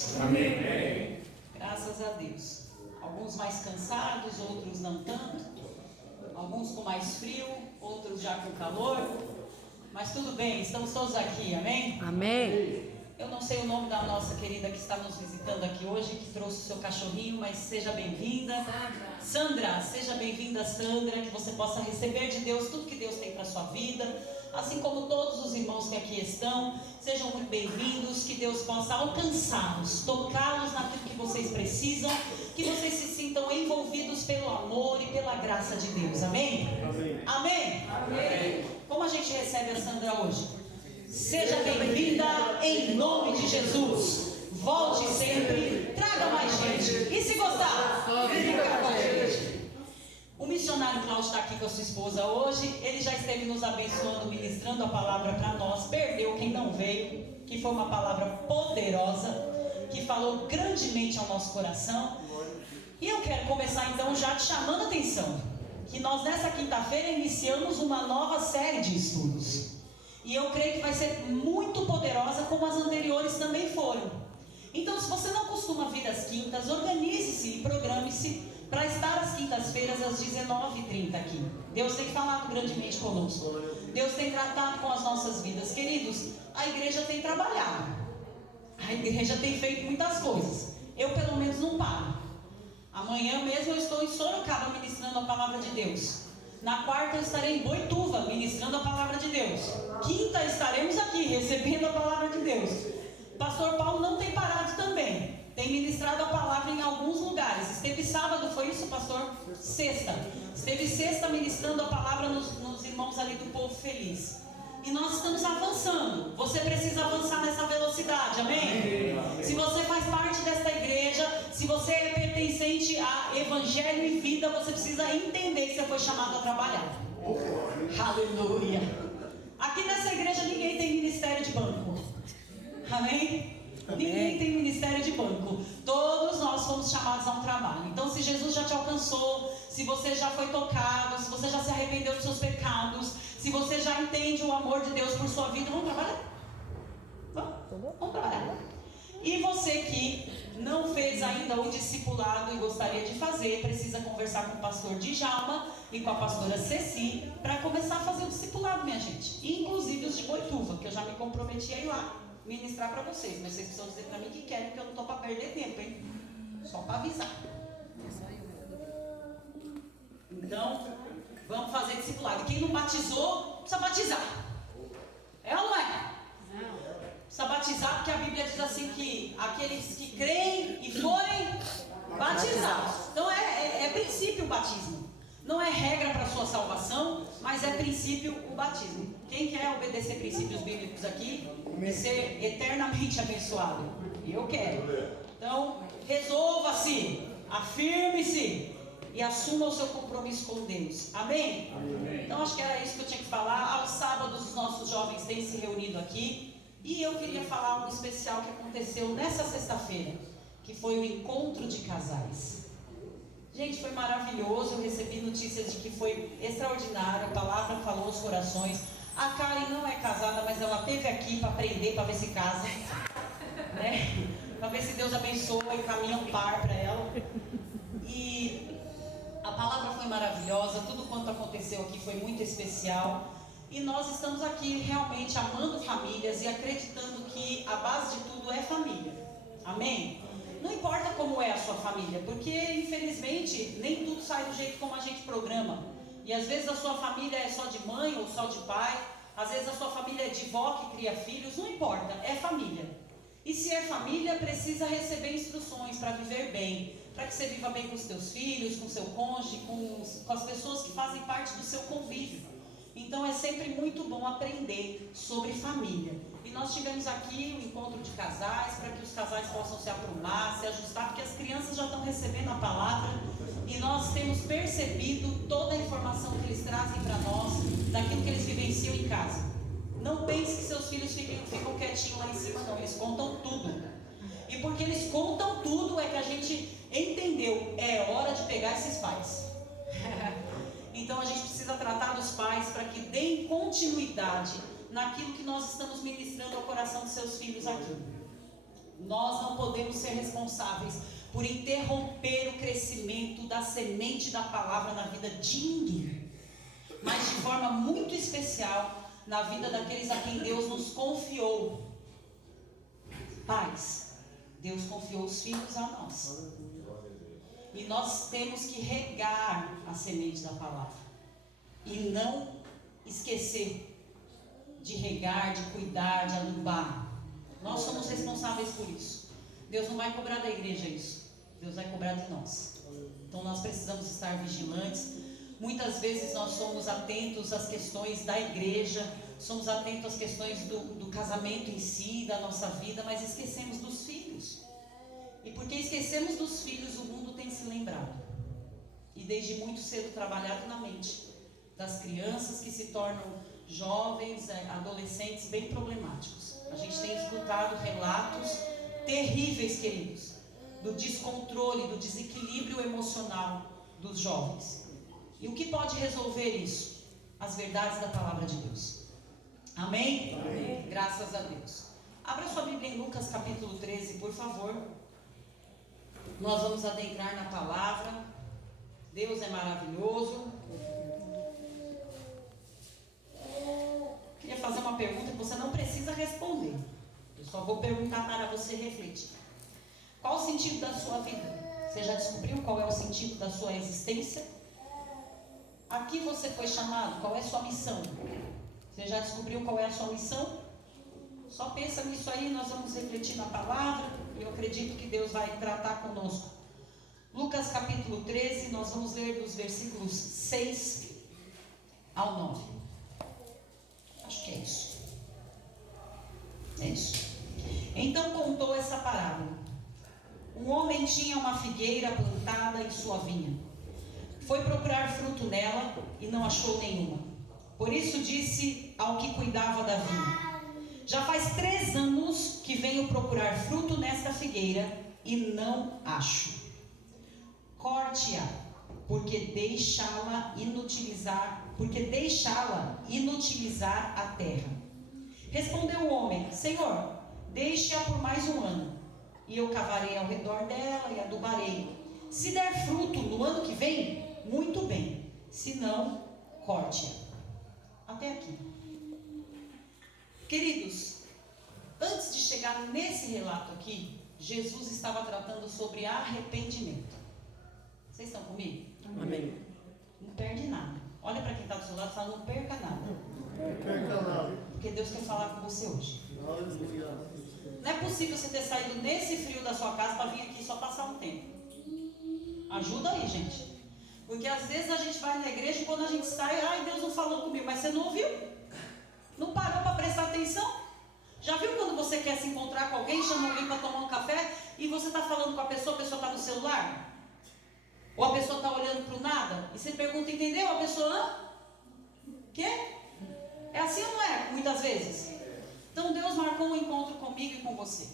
Amém. Graças a Deus. Alguns mais cansados, outros não tanto. Alguns com mais frio, outros já com calor. Mas tudo bem, estamos todos aqui, amém? Amém. Eu não sei o nome da nossa querida que está nos visitando aqui hoje, que trouxe o seu cachorrinho, mas seja bem-vinda. Sandra, seja bem-vinda, Sandra, que você possa receber de Deus tudo que Deus tem para a sua vida. Assim como todos os irmãos que aqui estão, sejam muito bem-vindos, que Deus possa alcançá-los, tocá-los naquilo que vocês precisam, que vocês se sintam envolvidos pelo amor e pela graça de Deus, amém? Amém. Amém? Amém. Como a gente recebe a Sandra hoje? Seja bem-vinda em nome de Jesus. Volte sempre, traga mais gente. E se gostar, fica com a gente. O missionário Cláudio está aqui com a sua esposa hoje. Ele já esteve nos abençoando, ministrando a palavra para nós. Perdeu quem não veio, que foi uma palavra poderosa, que falou grandemente ao nosso coração. E eu quero começar então já te chamando a atenção, que nós nessa quinta-feira iniciamos uma nova série de estudos. E eu creio que vai ser muito poderosa, como as anteriores também foram. Então, se você não costuma vir às quintas, organize-se e programe-se para estar às quintas-feiras às 19h30 aqui. Deus tem falado grandemente conosco. Deus tem tratado com as nossas vidas. Queridos, a igreja tem trabalhado. A igreja tem feito muitas coisas. Eu pelo menos não paro. Amanhã mesmo eu estou em Sorocaba ministrando a palavra de Deus. Na quarta eu estarei em Boituva ministrando a palavra de Deus. Quinta estaremos aqui recebendo a palavra de Deus. Pastor Paulo não tem parado também. Tem ministrado a palavra em alguns lugares. Esteve sábado, foi isso, pastor? Sexta. Esteve sexta ministrando a palavra nos irmãos ali do Povo Feliz. E nós estamos avançando. Você precisa avançar nessa velocidade, amém? Se você faz parte desta igreja, se você é pertencente a Evangelho e Vida, você precisa entender que você foi chamado a trabalhar. Aleluia. Aqui nessa igreja ninguém tem ministério de banco. Amém? Ninguém tem ministério de banco. Todos nós fomos chamados a um trabalho. Então, se Jesus já te alcançou, se você já foi tocado, se você já se arrependeu dos seus pecados, se você já entende o amor de Deus por sua vida, vamos trabalhar? Vamos trabalhar. E você que não fez ainda o discipulado e gostaria de fazer, precisa conversar com o pastor Djalma e com a pastora Ceci para começar a fazer o discipulado, minha gente. Inclusive os de Boituva, que eu já me comprometi a ir lá ministrar para vocês. Mas vocês precisam dizer para mim que querem, porque eu não estou para perder tempo, hein? Só para avisar. Então, vamos fazer discipulado. E quem não batizou, precisa batizar. É ou não é? Precisa batizar, porque a Bíblia diz assim que aqueles que creem e forem batizados. Então é princípio o batismo. Não é regra para a sua salvação, mas é princípio o batismo. Quem quer obedecer princípios bíblicos aqui e ser eternamente abençoado? Eu quero. Então, resolva-se, afirme-se e assuma o seu compromisso com Deus. Amém? Amém. Então, acho que era isso que eu tinha que falar. Aos sábados, os nossos jovens têm se reunido aqui. E eu queria falar algo especial que aconteceu nessa sexta-feira, que foi o encontro de casais. Gente, foi maravilhoso. Eu recebi notícias de que foi extraordinário. A palavra falou aos corações. A Karen não é casada, mas ela esteve aqui para aprender, para ver se casa, né? Para ver se Deus abençoa e caminha um par para ela. E a palavra foi maravilhosa. Tudo quanto aconteceu aqui foi muito especial. E nós estamos aqui realmente amando famílias e acreditando que a base de tudo é família. Amém? Não importa como é a sua família, porque infelizmente nem tudo sai do jeito como a gente programa. E às vezes a sua família é só de mãe ou só de pai, às vezes a sua família é de vó que cria filhos, não importa, é família. E se é família, precisa receber instruções para viver bem, para que você viva bem com os seus filhos, com o seu cônjuge, com as pessoas que fazem parte do seu convívio. Então é sempre muito bom aprender sobre família. E nós tivemos aqui um encontro de casais, para que os casais possam se aprumar, se ajustar, porque as crianças já estão recebendo a palavra. E nós temos percebido toda a informação que eles trazem para nós, daquilo que eles vivenciam em casa. Não pense que seus filhos ficam quietinhos lá em cima, não. Eles contam tudo. E porque eles contam tudo é que a gente entendeu, é hora de pegar esses pais. Então a gente precisa tratar dos pais para que deem continuidade naquilo que nós estamos ministrando ao coração dos seus filhos aqui. Nós não podemos ser responsáveis por interromper o crescimento da semente da palavra na vida de ninguém, mas de forma muito especial na vida daqueles a quem Deus nos confiou. Pais, Deus confiou os filhos a nós, e nós temos que regar a semente da palavra e não esquecer de regar, de cuidar, de adubar. Nós somos responsáveis por isso. Deus não vai cobrar da igreja isso, Deus vai cobrar de nós. Então nós precisamos estar vigilantes. Muitas vezes nós somos atentos às questões da igreja, somos atentos às questões do casamento em si, da nossa vida, mas esquecemos dos filhos. E porque esquecemos dos filhos, o mundo tem se lembrado, e desde muito cedo trabalhado na mente das crianças que se tornam jovens, adolescentes bem problemáticos. A gente tem escutado relatos terríveis, queridos, do descontrole, do desequilíbrio emocional dos jovens. E o que pode resolver isso? As verdades da palavra de Deus. Amém? Amém. Graças a Deus. Abra sua Bíblia em Lucas capítulo 13, por favor. Nós vamos adentrar na palavra. Deus é maravilhoso. Queria fazer uma pergunta que você não precisa responder. Eu só vou perguntar para você refletir. Qual o sentido da sua vida? Você já descobriu qual é o sentido da sua existência? Aqui você foi chamado, qual é a sua missão? Você já descobriu qual é a sua missão? Só pensa nisso aí, nós vamos refletir na palavra, e eu acredito que Deus vai tratar conosco. Lucas capítulo 13, nós vamos ler dos versículos 6 ao 9. Acho que é isso. É isso. Então contou essa parábola. Um homem tinha uma figueira plantada em sua vinha. Foi procurar fruto nela e não achou nenhuma. Por isso disse ao que cuidava da vinha: já faz 3 anos que venho procurar fruto nesta figueira e não acho. Corte-a, porque deixá-la inutilizar a terra. Respondeu o homem: Senhor, deixe-a por mais 1 ano, e eu cavarei ao redor dela e adubarei. Se der fruto no ano que vem, muito bem, se não, corte-a. Até aqui. Queridos, antes de chegar nesse relato aqui, Jesus estava tratando sobre arrependimento. Vocês estão comigo? Amém. Não perde nada. Olha para quem está do seu lado e fala: não perca nada. Não perca nada. Porque Deus quer falar com você hoje. Não é possível você ter saído nesse frio da sua casa para vir aqui só passar um tempo. Ajuda aí, gente. Porque às vezes a gente vai na igreja e quando a gente sai, ai, Deus não falou comigo, mas você não ouviu? Não parou para prestar atenção? Já viu quando você quer se encontrar com alguém, chama alguém para tomar um café e você está falando com a pessoa está no celular? Ou a pessoa está olhando para o nada? E você pergunta: entendeu? A pessoa: hã? Quê? É assim ou não é? Muitas vezes. Então Deus marcou um encontro comigo e com você.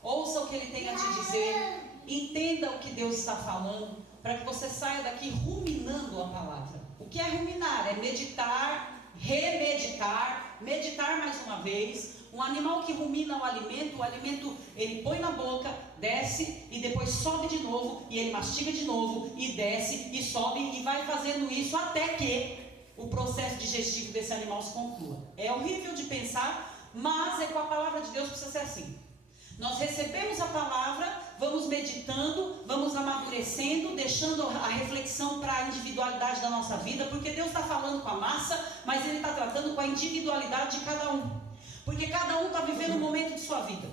Ouça o que Ele tem a te dizer. Entenda o que Deus está falando, para que você saia daqui ruminando a palavra. O que é ruminar? É meditar, remeditar, meditar mais uma vez. Um animal que rumina o alimento ele põe na boca, desce e depois sobe de novo, e ele mastiga de novo, e desce e sobe, e vai fazendo isso até que o processo digestivo desse animal se conclua. É horrível de pensar, mas é com a palavra de Deus, precisa ser assim. Nós recebemos a palavra, vamos meditando, vamos amadurecendo, deixando a reflexão para a individualidade da nossa vida, porque Deus está falando com a massa, mas Ele está tratando com a individualidade de cada um. Porque cada um está vivendo um momento de sua vida.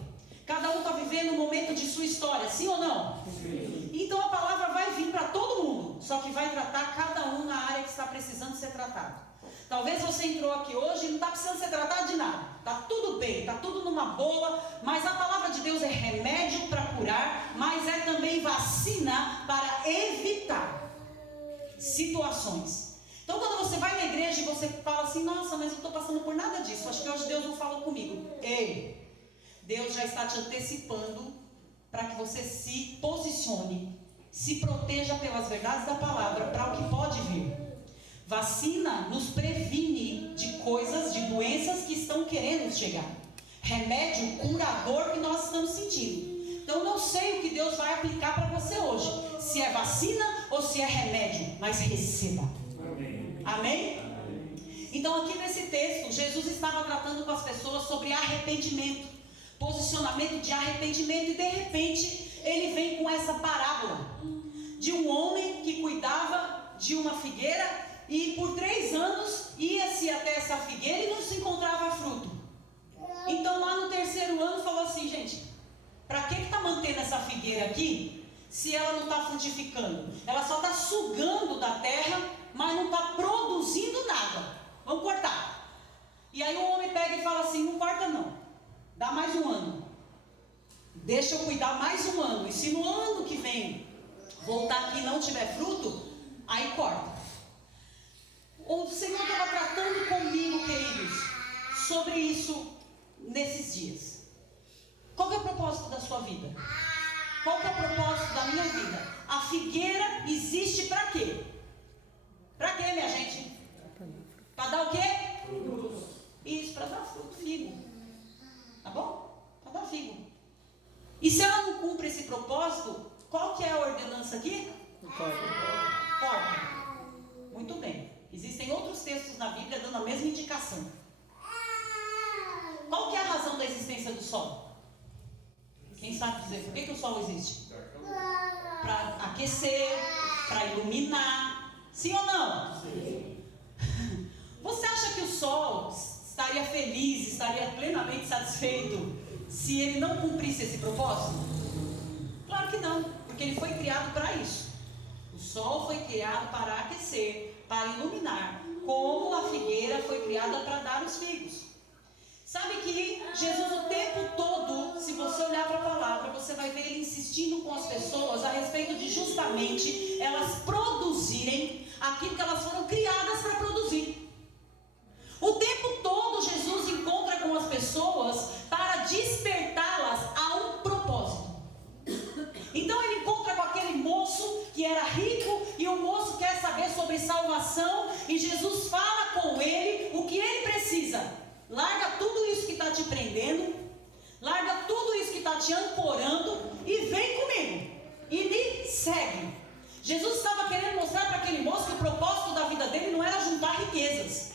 Cada um está vivendo um momento de sua história, sim ou não? Sim. Então a palavra vai vir para todo mundo, só que vai tratar cada um na área que está precisando ser tratado. Talvez você entrou aqui hoje e não está precisando ser tratado de nada. Está tudo bem, está tudo numa boa, mas a palavra de Deus é remédio para curar, mas é também vacina para evitar situações. Então quando você vai na igreja e você fala assim: nossa, mas eu estou passando por nada disso, acho que hoje Deus não falou comigo. Ei, Deus já está te antecipando para que você se posicione, se proteja pelas verdades da palavra para o que pode vir. Vacina nos previne de coisas, de doenças que estão querendo chegar. Remédio curador que nós estamos sentindo. Então eu não sei o que Deus vai aplicar para você hoje, se é vacina ou se é remédio, mas receba. Amém? Amém? Então aqui nesse texto, Jesus estava tratando com as pessoas sobre arrependimento, posicionamento de arrependimento, e de repente ele vem com essa parábola de um homem que cuidava de uma figueira e por 3 anos ia-se até essa figueira e não se encontrava fruto. Então lá no 3º ano falou assim: gente, para que está mantendo essa figueira aqui se ela não está frutificando? Ela só está sugando da terra, mas não está produzindo nada. Vamos cortar. E aí o homem pega e fala assim: não corta não, dá mais um ano, deixa eu cuidar mais um ano, e se no ano que vem voltar aqui e não tiver fruto, aí corta. O Senhor estava tratando comigo, queridos, sobre isso nesses dias. Qual que é o propósito da sua vida? Qual que é o propósito da minha vida? A figueira existe para quê? Para quê, minha gente? Para dar o quê? Frutos. Isso, para dar fruto, figo. Tá bom? Para dar figo. E se ela não cumpre esse propósito, qual que é a ordenança aqui? Corta. Muito bem. Existem outros textos na Bíblia dando a mesma indicação. Qual que é a razão da existência do sol? Quem sabe dizer por que o sol existe? Para aquecer, para iluminar. Sim ou não? Sim. Você acha que o sol estaria feliz, estaria plenamente satisfeito se ele não cumprisse esse propósito? Claro que não, porque ele foi criado para isso. O sol foi criado para aquecer, para iluminar, como a figueira foi criada para dar os figos. Sabe que Jesus o tempo todo, se você olhar para a palavra, você vai ver ele insistindo com as pessoas a respeito de justamente elas produzirem aquilo que elas foram criadas para produzir. O tempo todo Jesus encontra com as pessoas para despertá-las a um propósito. Então ele encontra com aquele moço que era rico, e o moço quer saber sobre salvação, e Jesus fala com ele o que ele precisa. Larga tudo isso que está te prendendo, larga tudo isso que está te ancorando e vem comigo e me segue. Jesus estava querendo mostrar para aquele moço que o propósito da vida dele não era juntar riquezas.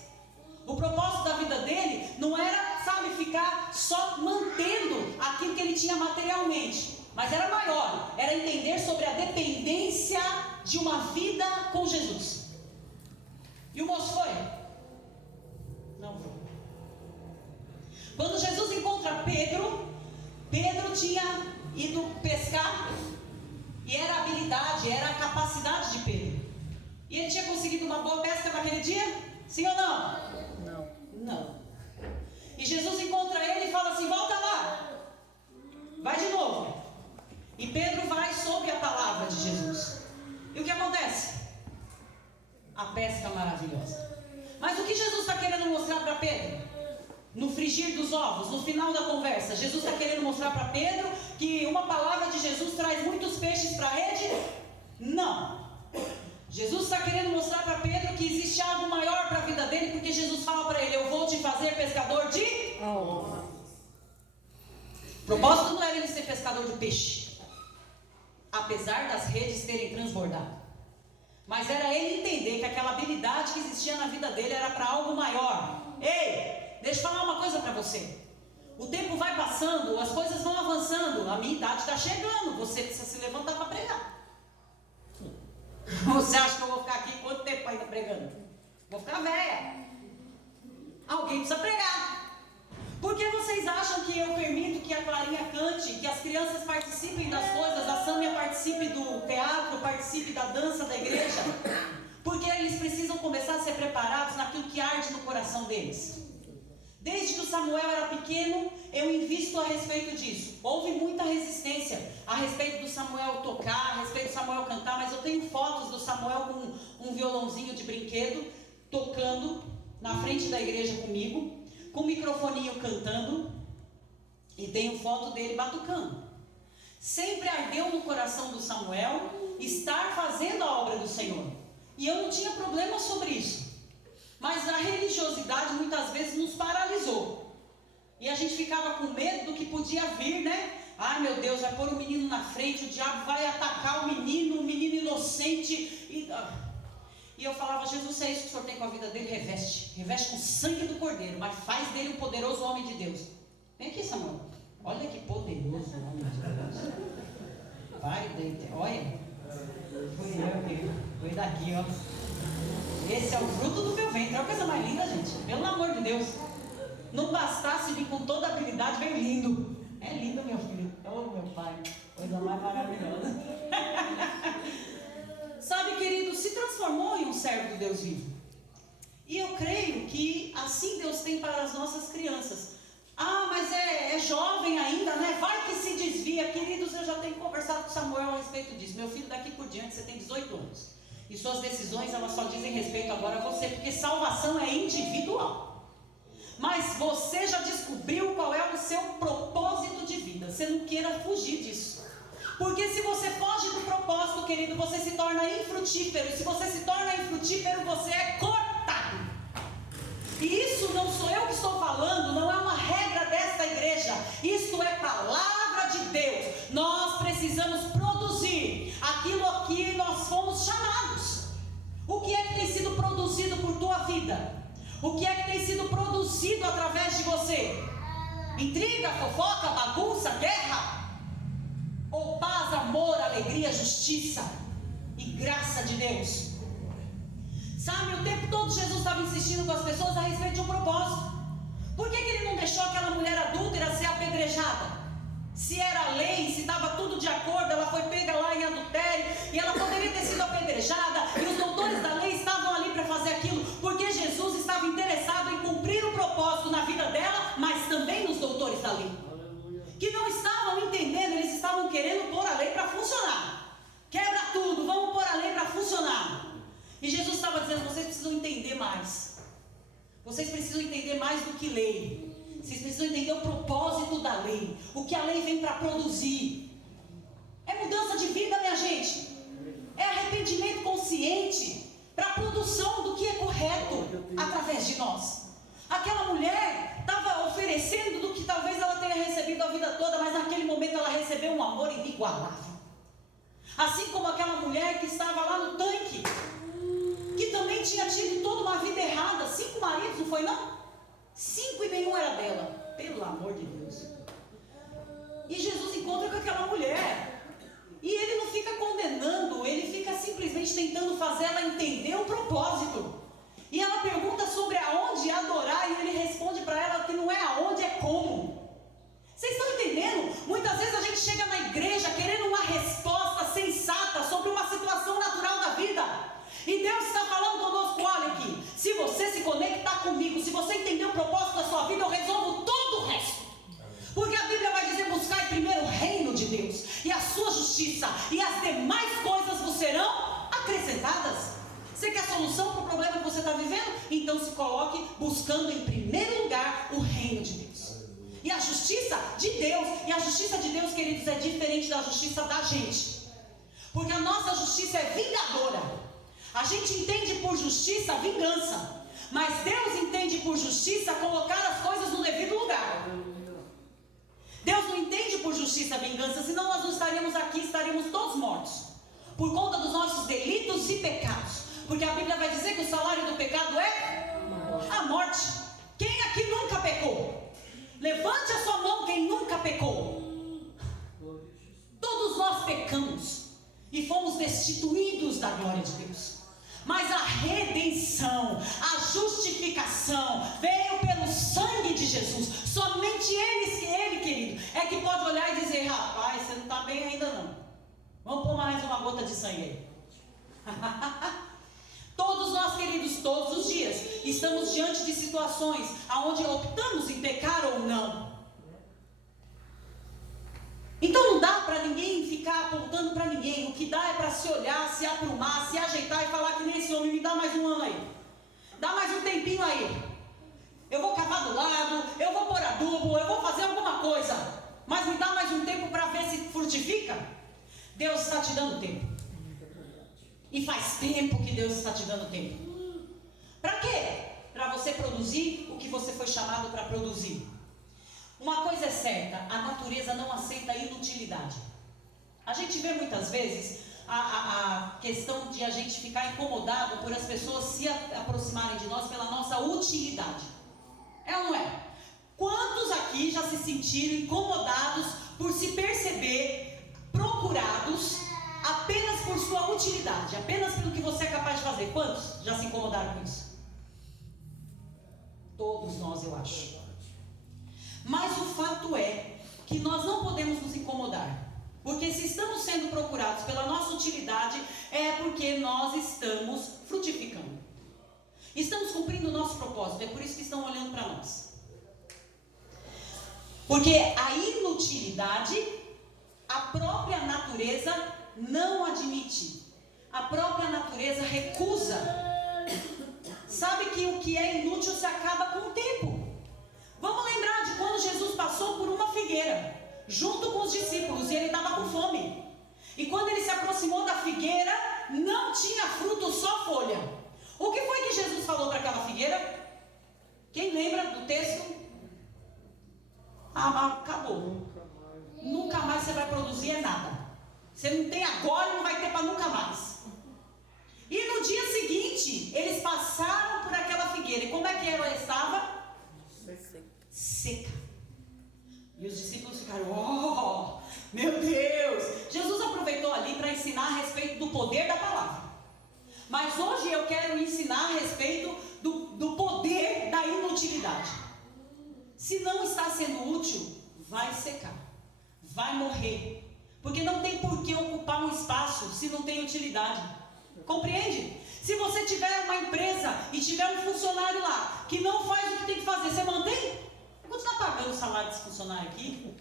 O propósito da vida dele não era, sabe, ficar só mantendo aquilo que ele tinha materialmente, mas era maior, era entender sobre a dependência de uma vida com Jesus. E o moço foi? Não foi. Quando Jesus encontra Pedro, Pedro tinha ido pescar, e era a habilidade, era a capacidade de Pedro. E ele tinha conseguido uma boa pesca naquele dia? Sim ou não? Não. Não. E Jesus encontra ele e fala assim: volta lá, vai de novo. E Pedro vai sob a palavra de Jesus. E o que acontece? A pesca maravilhosa. Mas o que Jesus está querendo mostrar para Pedro? No frigir dos ovos, no final da conversa, Jesus está querendo mostrar para Pedro que uma palavra de Jesus traz muitos peixes para a rede? Não. Jesus está querendo mostrar para Pedro que existe algo maior para a vida dele, porque Jesus fala para ele: eu vou te fazer pescador de almas. O propósito não era ele ser pescador de peixe, apesar das redes terem transbordado, mas era ele entender que aquela habilidade que existia na vida dele era para algo maior. Ei! Deixa eu falar uma coisa para você. O tempo vai passando, as coisas vão avançando. A minha idade está chegando. Você precisa se levantar para pregar. Você acha que eu vou ficar aqui quanto tempo ainda pregando? Vou ficar velha. Alguém precisa pregar. Por que vocês acham que eu permito que a Clarinha cante, que as crianças participem das coisas, a Sâmia participe do teatro, participe da dança da igreja? Porque eles precisam começar a ser preparados naquilo que arde no coração deles. Desde que o Samuel era pequeno, eu invisto a respeito disso. Houve muita resistência a respeito do Samuel tocar, a respeito do Samuel cantar, mas eu tenho fotos do Samuel com um violãozinho de brinquedo, tocando na frente da igreja comigo, com um microfoninho cantando, e tenho foto dele batucando. Sempre ardeu no coração do Samuel estar fazendo a obra do Senhor, e eu não tinha problema sobre isso. Mas a religiosidade muitas vezes nos paralisou. E a gente ficava com medo do que podia vir, né? Ai meu Deus, vai pôr o menino na frente, o diabo vai atacar o menino inocente. E eu falava, Jesus, se é isso que o Senhor tem com a vida dele, reveste com o sangue do Cordeiro, mas faz dele um poderoso homem de Deus. Vem aqui, Samuel, olha que poderoso homem de Deus. Vai dentro, olha, foi daqui, ó. Esse é o fruto do meu ventre, é a coisa mais linda, gente, pelo amor de Deus. Não bastasse vir com toda a habilidade, veio lindo. É lindo, meu filho. Oh, meu pai, coisa mais maravilhosa. Sabe, querido, se transformou em um servo do Deus vivo. E eu creio que assim Deus tem para as nossas crianças. Ah, mas é jovem ainda, né? Vai que se desvia. Queridos, eu já tenho conversado com Samuel a respeito disso. Meu filho, daqui por diante, você tem 18 anos. E suas decisões, elas só dizem respeito agora a você, porque salvação é individual. Mas você já descobriu qual é o seu propósito de vida. Você não queira fugir disso. Porque se você foge do propósito, querido, você se torna infrutífero. E se você se torna infrutífero, você é cortado. E isso não sou eu que estou falando, não é uma regra desta igreja. Isso é palavra de Deus. Nós precisamos produzir aquilo a que nós fomos chamados. O que é que tem sido produzido por tua vida? O que é que tem sido produzido através de você? Intriga, fofoca, bagunça, guerra? Ou paz, amor, alegria, justiça e graça de Deus? Sabe, o tempo todo Jesus estava insistindo com as pessoas a respeito de um propósito. Por que ele não deixou aquela mulher adúltera ser apedrejada? Se era lei, se estava tudo de acordo, ela foi pega lá em adultério e ela poderia ter sido apedrejada, e os doutores da lei estavam ali para fazer aquilo, porque Jesus estava interessado em cumprir o propósito na vida dela, mas também nos doutores da lei, que não estavam entendendo, eles estavam querendo pôr a lei para funcionar. Quebra tudo, vamos pôr a lei para funcionar. E Jesus estava dizendo, vocês precisam entender mais. Vocês precisam entender mais do que lei. Vocês precisam entender o propósito da lei, o que a lei vem para produzir. É mudança de vida, minha gente. É arrependimento consciente para a produção do que é correto através de nós. Aquela mulher estava oferecendo do que talvez ela tenha recebido a vida toda, mas naquele momento ela recebeu um amor inigualável. Assim como aquela mulher que estava lá no tanque, que também tinha tido toda uma vida errada, 5 maridos, não foi não? 5 e nenhum era dela, pelo amor de Deus. E Jesus encontra com aquela mulher, e ele não fica condenando, ele fica simplesmente tentando fazer ela entender o propósito. E ela pergunta sobre aonde adorar, e ele responde para ela que não é aonde, é como. Vocês estão entendendo? Muitas vezes a gente chega na igreja querendo uma resposta sensata sobre uma situação natural da vida. E Deus está falando conosco, olha aqui, se você se conectar comigo, se você entender o propósito da sua vida, eu resolvo todo o resto. Porque a Bíblia vai dizer, buscar primeiro o reino de Deus e a sua justiça, e as demais coisas vos serão acrescentadas. Você quer solução para o problema que você está vivendo? Então se coloque buscando em primeiro lugar o reino de Deus. E a justiça de Deus, e a justiça de Deus, queridos, é diferente da justiça da gente. Porque a nossa justiça é vingadora. A gente entende por justiça a vingança, mas Deus entende por justiça colocar as coisas no devido lugar. Deus não entende por justiça a vingança, senão nós não estaríamos aqui, estaríamos todos mortos, por conta dos nossos delitos e pecados. Porque a Bíblia vai dizer que o salário do pecado é a morte. Quem aqui nunca pecou? Levante a sua mão quem nunca pecou. Todos nós pecamos e fomos destituídos da glória de Deus. Mas a redenção, a justificação veio pelo sangue de Jesus. Somente ele, querido, é que pode olhar e dizer, rapaz, você não está bem ainda não. Vamos pôr mais uma gota de sangue aí. Todos nós, queridos, todos os dias estamos diante de situações onde optamos em pecar ou não. Então não dá para ninguém ficar apontando para ninguém. O que dá é para se olhar, se aprumar, se ajeitar e falar que nem esse homem, me dá mais um ano aí. Dá mais um tempinho aí. Eu vou cavar do lado, eu vou pôr adubo, eu vou fazer alguma coisa. Mas me dá mais um tempo para ver se frutifica. Deus está te dando tempo. E faz tempo que Deus está te dando tempo. Para quê? Para você produzir o que você foi chamado para produzir. Uma coisa é certa, a natureza não aceita inutilidade. A gente vê muitas vezes a questão de a gente ficar incomodado por as pessoas se aproximarem de nós pela nossa utilidade. É ou não é? Quantos aqui já se sentiram incomodados por se perceber procurados apenas por sua utilidade, apenas pelo que você é capaz de fazer? Quantos já se incomodaram com isso? Todos nós, eu acho. Mas o fato é que nós não podemos nos incomodar. Porque se estamos sendo procurados pela nossa utilidade, é porque nós estamos frutificando. Estamos cumprindo o nosso propósito, é por isso que estão olhando para nós. Porque a inutilidade, a própria natureza não admite. A própria natureza recusa. Sabe que o que é inútil se acaba com o tempo. Vamos lembrar de quando Jesus passou por uma figueira junto com os discípulos, e ele estava com fome. E quando ele se aproximou da figueira, não tinha fruto, só folha. O que foi que Jesus falou para aquela figueira? Quem lembra do texto? Ah, mas acabou. Nunca mais você vai produzir nada. Você não tem agora e não vai ter para nunca mais. E no dia seguinte, eles passaram por aquela figueira. E como é que ela estava? Seca. E os discípulos ficaram, oh, meu Deus! Jesus aproveitou ali para ensinar a respeito do poder da palavra. Mas hoje eu quero ensinar a respeito do poder da inutilidade. Se não está sendo útil, vai secar, vai morrer. Porque não tem por que ocupar um espaço se não tem utilidade. Compreende? Se você tiver uma empresa e tiver um funcionário lá que não faz o que tem que fazer, você mantém? Quanto está pagando o salário desse funcionário aqui?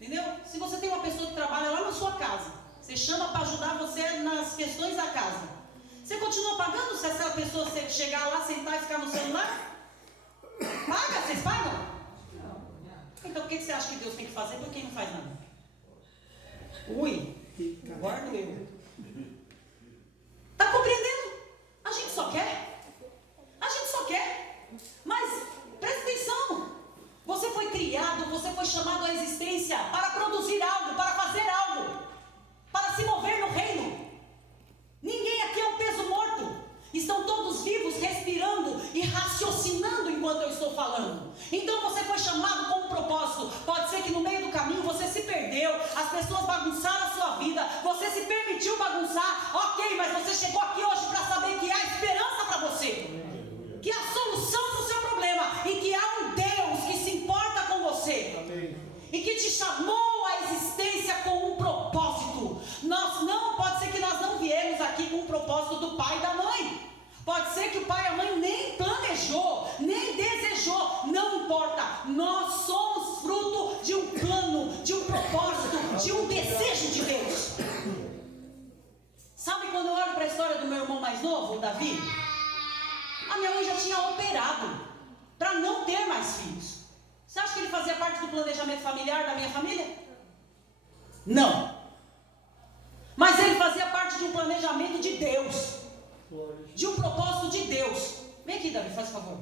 Entendeu? Se você tem uma pessoa que trabalha lá na sua casa, você chama para ajudar você nas questões da casa, você continua pagando se essa pessoa chegar lá, sentar e ficar no celular? Paga? Vocês pagam? Então por que você acha que Deus tem que fazer por quem não faz nada? Ui, guardo eu. Está compreendendo? A gente só quer. A gente só quer. Mas presta atenção. Você foi criado, você foi chamado à existência para produzir algo, para fazer algo, para se mover no reino. Ninguém aqui é um peso morto. Estão todos vivos, respirando e raciocinando enquanto eu estou falando. Então você foi chamado com um propósito. Pode ser que no meio do caminho você se perdeu, as pessoas bagunçaram a sua vida, você se permitiu bagunçar. Ok, mas você chegou aqui hoje para saber que há esperança para você, que há solução para o seu problema e que há um Deus que se importa com você. Amém. E que te chamou à existência com um propósito. Pode ser que nós não viemos aqui com o propósito do pai e da mãe. Pode ser que o pai e a mãe nem planejou, nem desejou, não importa. Nós somos fruto de um plano, de um propósito, de um desejo de Deus. Sabe quando eu olho para a história do meu irmão mais novo, o Davi? A minha mãe já tinha operado para não ter mais filhos. Você acha que ele fazia parte do planejamento familiar da minha família? Não. Mas ele fazia parte de um planejamento de Deus, de um propósito de Deus. Vem aqui, Davi, faz favor.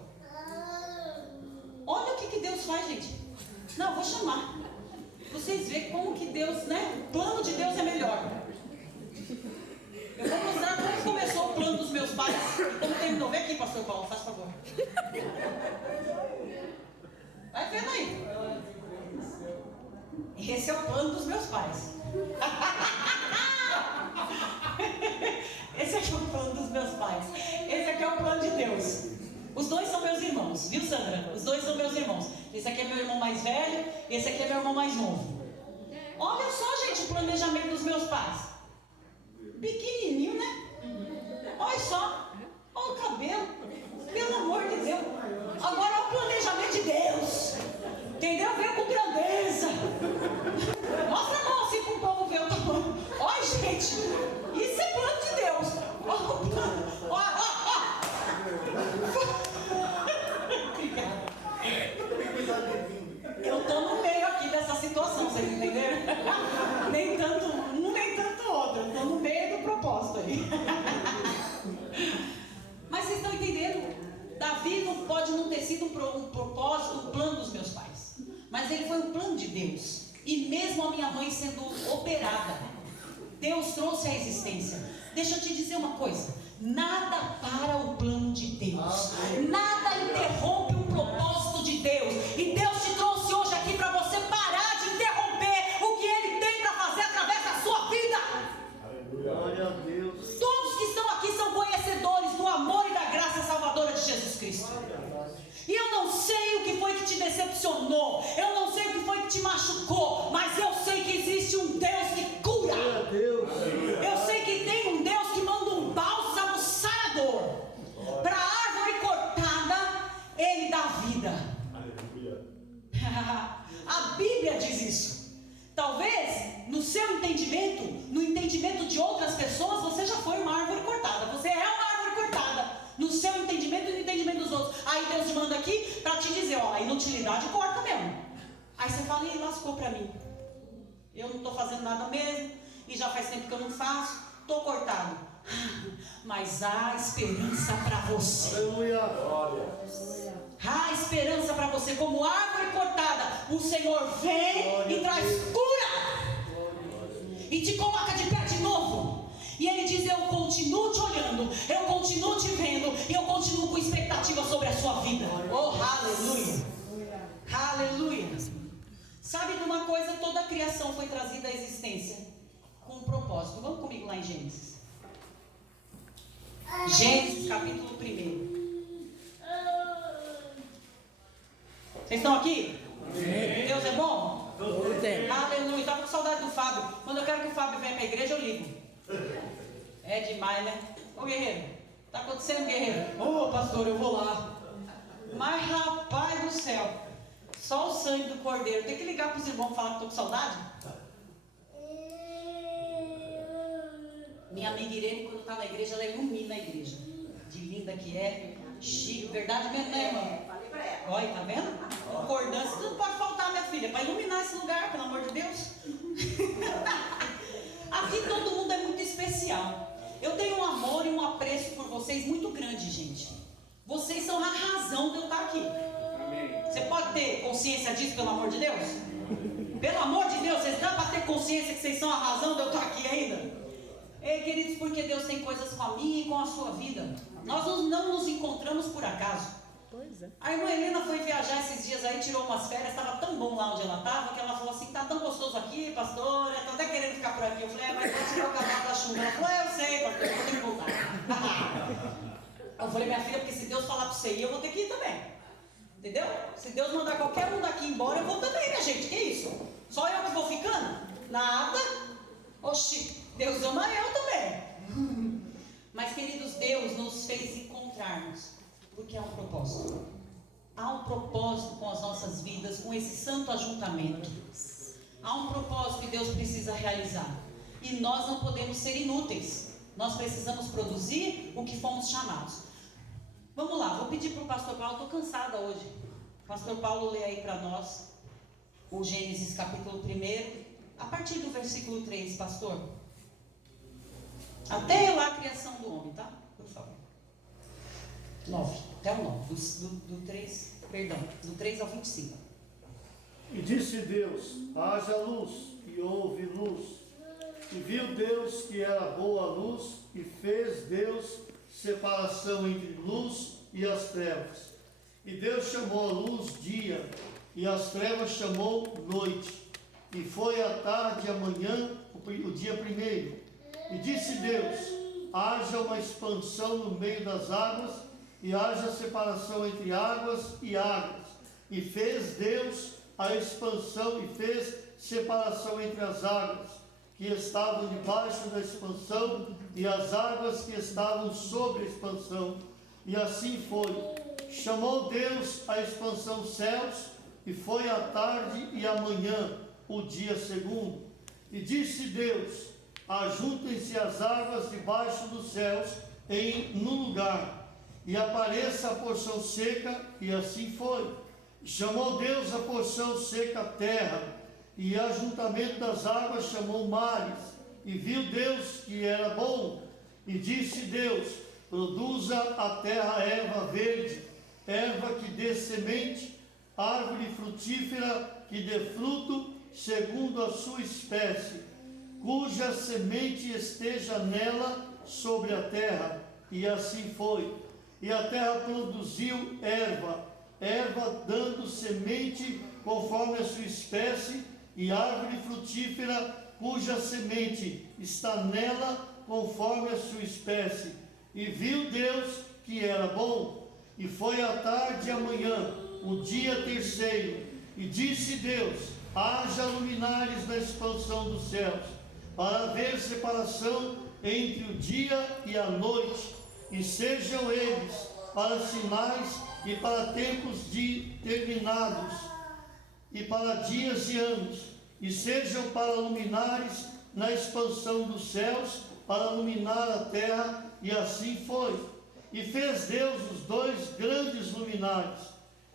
Olha o que Deus faz, gente. Não, vou chamar. Vocês veem como que Deus, né? O plano de Deus é melhor. Eu vou mostrar como começou o plano dos meus pais e como terminou. Vem aqui, pastor Paulo, faz favor. Vai vendo aí. Esse é o plano dos meus pais. Esse aqui é o plano dos meus pais. Esse aqui é o plano de Deus. Os dois são meus irmãos, viu, Sandra? Os dois são meus irmãos. Esse aqui é meu irmão mais velho, esse aqui é meu irmão mais novo. Olha só, gente, o planejamento dos meus pais. Pequenininho, né? Olha só. Olha o cabelo. Pelo amor de Deus. Agora olha o planejamento de Deus. Entendeu? Veio com grandeza. Mostra a mão assim para o povo ver o tamanho. Olha, gente. Isso é plano de Deus. Olha o plano. Olha. Eu estou no meio aqui dessa situação, vocês entenderam? Nem tanto um, nem tanto outro. Eu estou no meio do propósito aí. Mas vocês estão entendendo? Davi não pode não ter sido um propósito, um plano dos meus pais. Mas ele Deus trouxe à existência. Deixa eu te dizer uma coisa: nada para o plano de Deus, nada interrompe o propósito de Deus. E Deus te trouxe hoje aqui para você parar de interromper o que Ele tem para fazer através da sua vida. Glória a Deus. Todos que estão aqui são conhecedores do amor e da graça salvadora de Jesus Cristo. E eu não sei o que foi que te decepcionou, eu não sei o que foi que te machucou, mas eu sei que existe um Deus que cura. Eu sei que tem um Deus que manda um bálsamo sarador. Para a árvore cortada, Ele dá vida. A Bíblia diz isso. Talvez no seu entendimento, no entendimento de outras pessoas, você já foi uma árvore cortada. Você é uma árvore cortada no seu entendimento e no entendimento dos outros. Aí Deus te manda aqui para te dizer: ó, a inutilidade corta mesmo. Aí você fala: ih, lascou para mim. Eu não estou fazendo nada mesmo, e já faz tempo que eu não faço, estou cortado. Mas há esperança para você. Aleluia. Há esperança para você. Como árvore cortada, o Senhor vem e traz cura, e te coloca de pé de novo. E Ele diz: eu continuo te olhando, eu continuo te vendo, e eu continuo com expectativa sobre a sua vida. Oh, aleluia. Aleluia. Sabe de uma coisa? Toda a criação foi trazida à existência com um propósito. Vamos comigo lá em Gênesis. Gênesis capítulo 1. Vocês estão aqui? Sim. Deus é bom? Aleluia. Estava com saudade do Fábio. Quando eu quero que o Fábio venha para a igreja, eu ligo. É demais, né? Ô guerreiro, está acontecendo, guerreiro? Ô pastor, eu vou lá. Mas rapaz do céu, só o sangue do cordeiro. Tem que ligar para os irmãos e falar que estou com saudade? Minha amiga Irene, quando está na igreja, ela ilumina a igreja. De linda que é, chique, verdade mesmo, né, irmã? Olha, tá vendo? Concordância, tudo pode faltar, minha filha, para iluminar esse lugar, pelo amor de Deus. Aqui todo mundo é muito especial. Eu tenho um amor e um apreço por vocês muito grande, gente. Vocês são a razão de eu estar aqui. Você pode ter consciência disso, pelo amor de Deus? Pelo amor de Deus, vocês dão para ter consciência que vocês são a razão de eu estar aqui ainda? Ei, queridos, porque Deus tem coisas com a minha e com a sua vida. Nós não nos encontramos por acaso. Pois é. A irmã Helena foi viajar esses dias aí, tirou umas férias, estava tão bom lá onde ela estava, que ela falou assim: tá tão gostoso aqui, pastora, estou até querendo ficar por aqui. Eu falei: mas vou tirar o cavalo da chuva. Ela falou: eu sei, pastor, eu vou ter que voltar. Eu falei: minha filha, porque se Deus falar para você ir, eu vou ter que ir também. Entendeu? Se Deus mandar qualquer um daqui embora, eu vou também, minha gente. Que isso? Só eu que vou ficando? Nada. Oxi, Deus ama eu também. Mas, queridos, Deus nos fez encontrarmos, porque há um propósito. Há um propósito com as nossas vidas, com esse santo ajuntamento. Há um propósito que Deus precisa realizar. E nós não podemos ser inúteis. Nós precisamos produzir o que fomos chamados. Vamos lá, vou pedir para o pastor Paulo, estou cansada hoje. Pastor Paulo, lê aí para nós o Gênesis capítulo 1, a partir do versículo 3, pastor. Até lá a criação do homem, tá? Por favor. 9, até o 9, do 3, perdão, do 3 ao 25. E disse Deus: haja luz, e houve luz. E viu Deus que era boa a luz, e fez Deus separação entre luz e as trevas. E Deus chamou a luz dia, e as trevas chamou noite. E foi a tarde e a manhã, o dia primeiro. E disse Deus: haja uma expansão no meio das águas, e haja separação entre águas e águas. E fez Deus a expansão, e fez separação entre as águas que estavam debaixo da expansão e as águas que estavam sobre a expansão. E assim foi. Chamou Deus a expansão céus, e foi a tarde e a manhã, o dia segundo. E disse Deus: ajuntem-se as águas debaixo dos céus num lugar, e apareça a porção seca, e assim foi. Chamou Deus a porção seca terra, e ajuntamento das águas chamou mares. E viu Deus que era bom. E disse Deus: produza a terra erva verde, erva que dê semente, árvore frutífera que dê fruto segundo a sua espécie. cuja semente esteja nela sobre a terra. E assim foi. E a terra produziu erva dando semente conforme a sua espécie, e árvore frutífera cuja semente está nela conforme a sua espécie. E viu Deus que era bom. E foi a tarde e a manhã, o dia terceiro. E disse Deus: haja luminares na expansão dos céus, para haver separação entre o dia e a noite, e sejam eles para sinais e para tempos determinados, e para dias e anos, e sejam para luminares na expansão dos céus, para iluminar a terra. E assim foi. E fez Deus os 2 grandes luminares,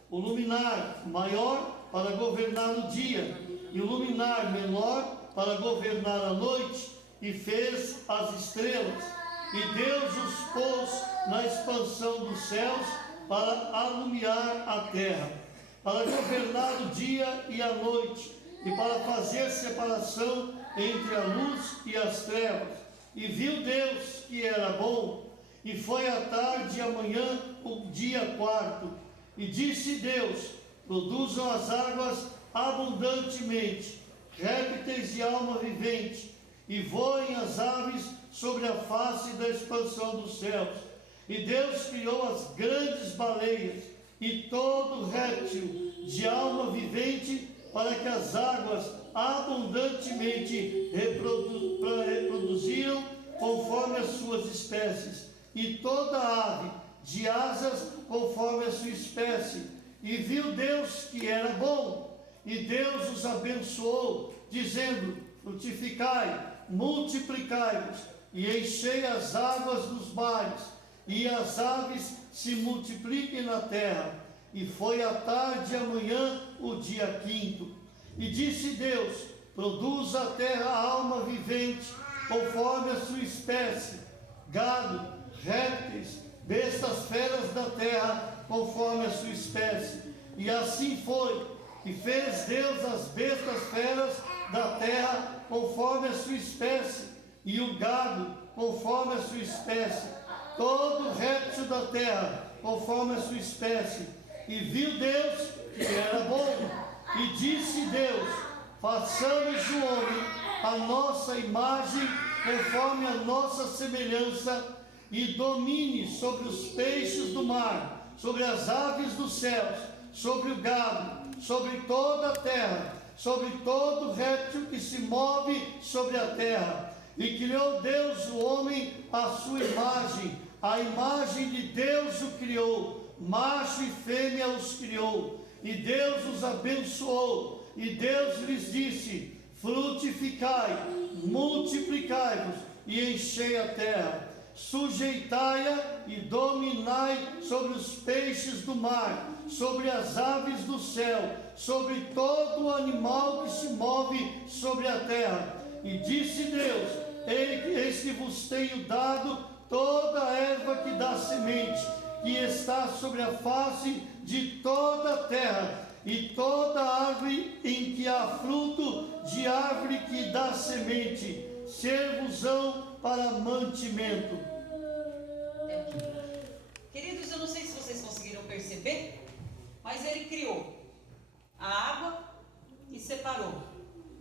o luminar maior para governar o dia, e o luminar menor para governar a noite, e fez as estrelas. E Deus os pôs na expansão dos céus para alumiar a terra, para governar o dia e a noite, e para fazer separação entre a luz e as trevas. E viu Deus que era bom. E foi a tarde e a manhã, o dia quarto. E disse Deus: produzam as águas abundantemente, répteis e alma vivente, e voem as aves sobre a face da expansão dos céus. E Deus criou as grandes baleias e todo réptil de alma vivente, para que as águas abundantemente reproduziam conforme as suas espécies, e toda ave de asas conforme a sua espécie. E viu Deus que era bom. E Deus os abençoou, dizendo: frutificai, multiplicai-vos, e enchei as águas dos mares, e as aves se multipliquem na terra. E foi a tarde e a manhã, o dia quinto. E disse Deus: produza a terra alma vivente, conforme a sua espécie, gado, répteis, bestas feras da terra, conforme a sua espécie. E assim foi. E fez Deus as bestas feras da terra, conforme a sua espécie, e o gado, conforme a sua espécie, todo réptil da terra, conforme a sua espécie. E viu Deus que era bom. E disse Deus: façamos o homem a nossa imagem, conforme a nossa semelhança, e domine sobre os peixes do mar, sobre as aves dos céus, sobre o gado, sobre toda a terra, sobre todo réptil que se move sobre a terra. E criou Deus o homem à sua imagem, a imagem de Deus o criou, macho e fêmea os criou. E Deus os abençoou, e Deus lhes disse: frutificai, multiplicai-vos e enchei a terra, sujeitai-a e dominai sobre os peixes do mar, sobre as aves do céu, sobre todo animal que se move sobre a terra. E disse Deus: eis que vos tenho dado toda a erva que dá semente, que está sobre a face de toda a terra, e toda árvore em que há fruto de árvore que dá semente, ser-vos-ão para mantimento. Queridos, eu não sei se vocês conseguiram perceber, mas ele criou a água e separou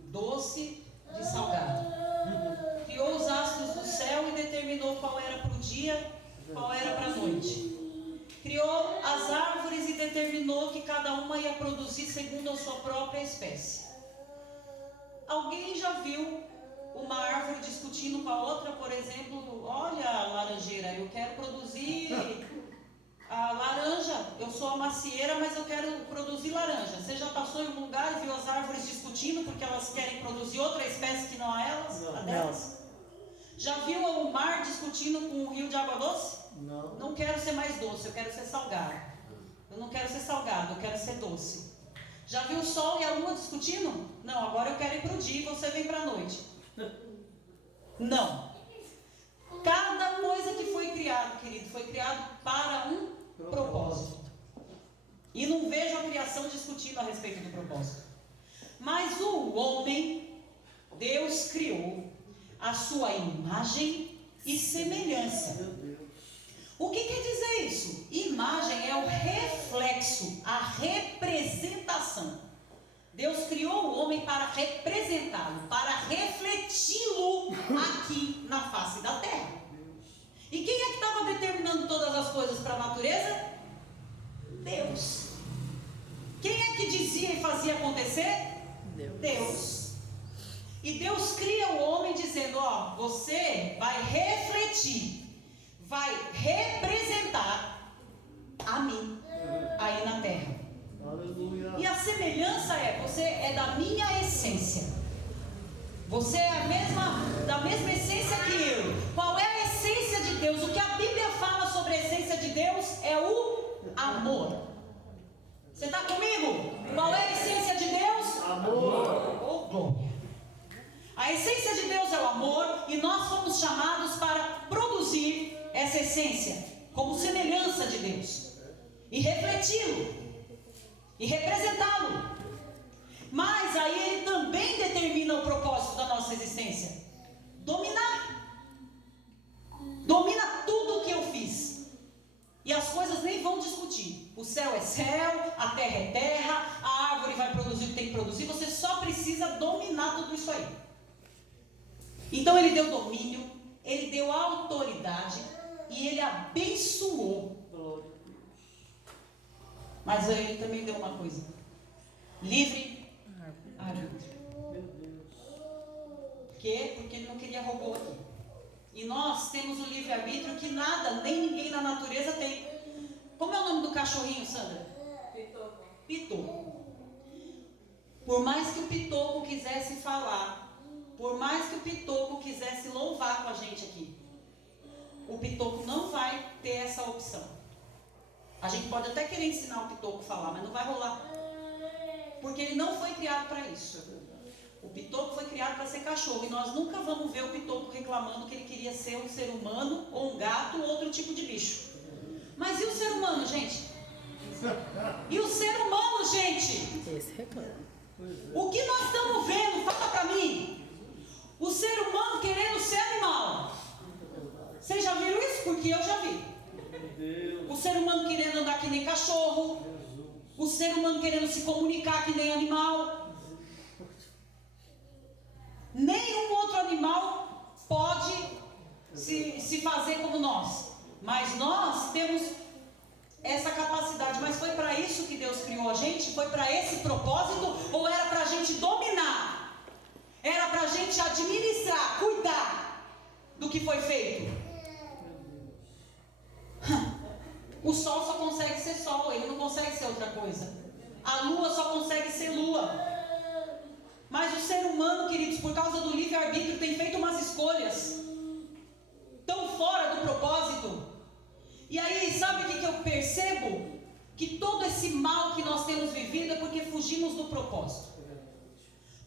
doce de salgado. Criou os astros do céu e determinou qual era para o dia, qual era para a noite. Criou as árvores e determinou que cada uma ia produzir segundo a sua própria espécie. Alguém já viu uma árvore discutindo com a outra, por exemplo? Olha, laranjeira, eu quero produzir a laranja, eu sou a macieira, mas eu quero produzir laranja. Você já passou em um lugar e viu as árvores discutindo porque elas querem produzir outra espécie que não a elas? Não, a delas? Já viu o mar discutindo com o rio de água doce? Não. Não quero ser mais doce, eu quero ser salgado. Eu não quero ser salgado, eu quero ser doce. Já viu o sol e a lua discutindo? Não, agora eu quero ir para o dia e você vem para a noite. Não. Cada coisa que foi criado, querido, foi criado para um propósito. E não vejo a criação discutindo a respeito do propósito. Mas o homem, Deus criou a sua imagem e semelhança. Meu Deus. O que quer dizer isso? Imagem é o reflexo, a representação. Deus criou o homem para representá-lo, para refleti-lo aqui na face da terra. E quem é que estava determinando todas as coisas para a natureza? Deus. Quem é que dizia e fazia acontecer? Deus. E Deus cria o homem dizendo, ó, você vai refletir, vai representar a mim aí na terra. Aleluia. E a semelhança você é da minha essência. Você é da mesma essência que eu. Qual é a essência de Deus? O que a Bíblia fala sobre a essência de Deus é o amor. Você está comigo? Qual é a essência de Deus? Amor. Oh, glória. A essência de Deus é o amor, e nós fomos chamados para produzir essa essência como semelhança de Deus e refleti-lo e representá-lo. Mas aí ele também determina o propósito da nossa existência: dominar. Domina tudo o que eu fiz. E as coisas nem vão discutir. O céu é céu, a terra é terra, a árvore vai produzir o que tem que produzir. Você só precisa dominar tudo isso aí. Então ele deu domínio, ele deu autoridade e ele abençoou. Mas aí ele também deu uma coisa: livre arbítrio. Por quê? Porque ele não queria robô aqui. E nós temos o livre arbítrio que nada, nem ninguém na natureza tem. Como é o nome do cachorrinho, Sandra? Pitoco. Pitoco. Por mais que o Pitoco quisesse falar, por mais que o Pitoco quisesse louvar com a gente aqui, o Pitoco não vai ter essa opção. A gente pode até querer ensinar o Pitoco a falar, mas não vai rolar. Porque ele não foi criado para isso. O Pitoco foi criado para ser cachorro. E nós nunca vamos ver o Pitoco reclamando que ele queria ser um ser humano, ou um gato, ou outro tipo de bicho. Mas e o ser humano, gente? E o ser humano, gente? Esse reclama. O que nós estamos vendo? Fala para mim. O ser humano querendo ser animal. Vocês já viram isso? Porque eu já vi. O ser humano querendo andar que nem cachorro. O ser humano querendo se comunicar que nem animal. Nenhum outro animal pode se fazer como nós. Mas nós temos essa capacidade. Mas foi para isso que Deus criou a gente? Foi para esse propósito? Ou era para a gente dominar? Era para a gente administrar, cuidar do que foi feito? O sol só consegue ser sol, ele não consegue ser outra coisa. A lua só consegue ser lua. Mas o ser humano, queridos, por causa do livre-arbítrio, tem feito umas escolhas tão fora do propósito. E aí, sabe o que eu percebo? Que todo esse mal que nós temos vivido é porque fugimos do propósito.